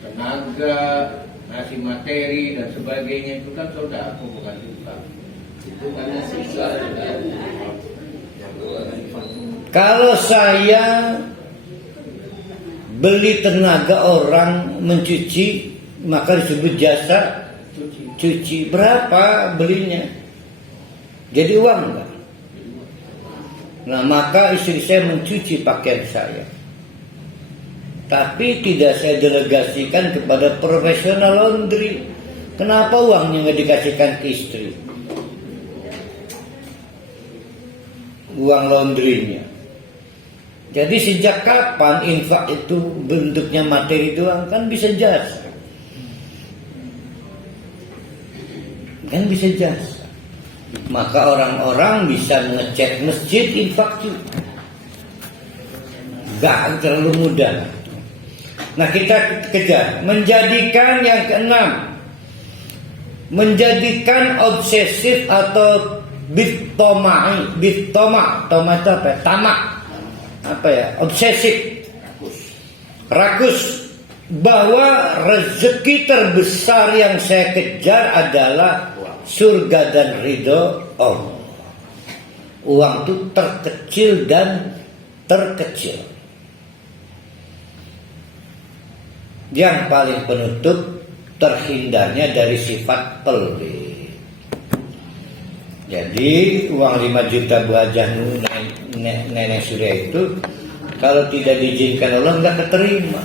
tenaga, ngasih materi dan sebagainya itu kan sodako bukan infak. Itu kan sisa. Kalau saya beli tenaga orang mencuci, maka disebut jasa cuci. Berapa belinya? Jadi uang enggak? Nah maka istri saya mencuci pakaian saya, tapi tidak saya delegasikan kepada profesional laundry. Kenapa uangnya nggak dikasihkan ke istri? Uang laundrynya. Jadi sejak kapan infak itu bentuknya materi doang? Kan bisa jasa. Kan bisa jasa. Maka orang-orang bisa ngecat masjid infak juga. Gak terlalu mudah. Nah kita kejar. Menjadikan yang keenam, menjadikan obsesif atau bitoma itu apa ya? Tamak. Apa ya? Obsesif. Rakus. Bahwa rezeki terbesar yang saya kejar adalah surga dan ridho Allah. Uang itu terkecil dan terkecil. Yang paling penutup terhindarnya dari sifat pelit. Jadi uang 5 juta Bu Hajah nenek Surya itu kalau tidak diizinkan Allah nggak keterima.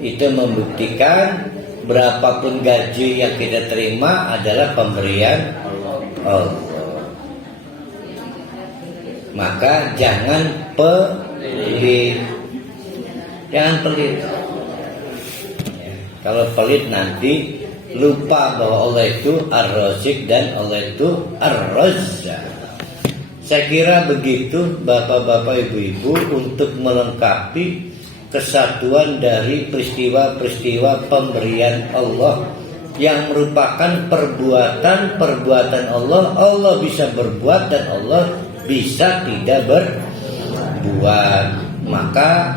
Itu membuktikan berapapun gaji yang kita terima adalah pemberian Allah. Maka jangan pelit. Jangan pelit. Ya, kalau pelit nanti lupa bahwa Allah itu Ar-Razik dan Allah itu Ar-Razzaq. Saya kira begitu bapak-bapak ibu-ibu untuk melengkapi kesatuan dari peristiwa-peristiwa pemberian Allah yang merupakan perbuatan Allah. Allah bisa berbuat dan Allah bisa tidak berbuat. Maka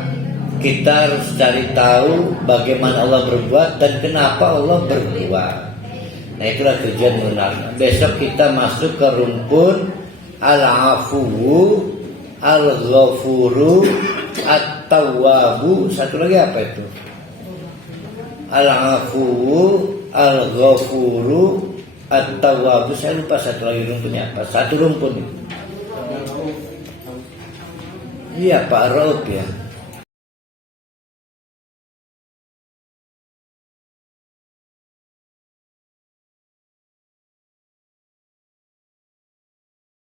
kita harus cari tahu bagaimana Allah berbuat dan kenapa Allah berbuat. Nah itulah tujuan mengenal. Besok kita masuk ke rumpun al-afuwu, al-ghafuru, at-tawwabu. Satu lagi apa itu? Al-afuwu, al-ghafuru, at-tawwabu. Saya lupa satu lagi rumpunnya apa. Satu rumpun. Iya Pak Rauf ya.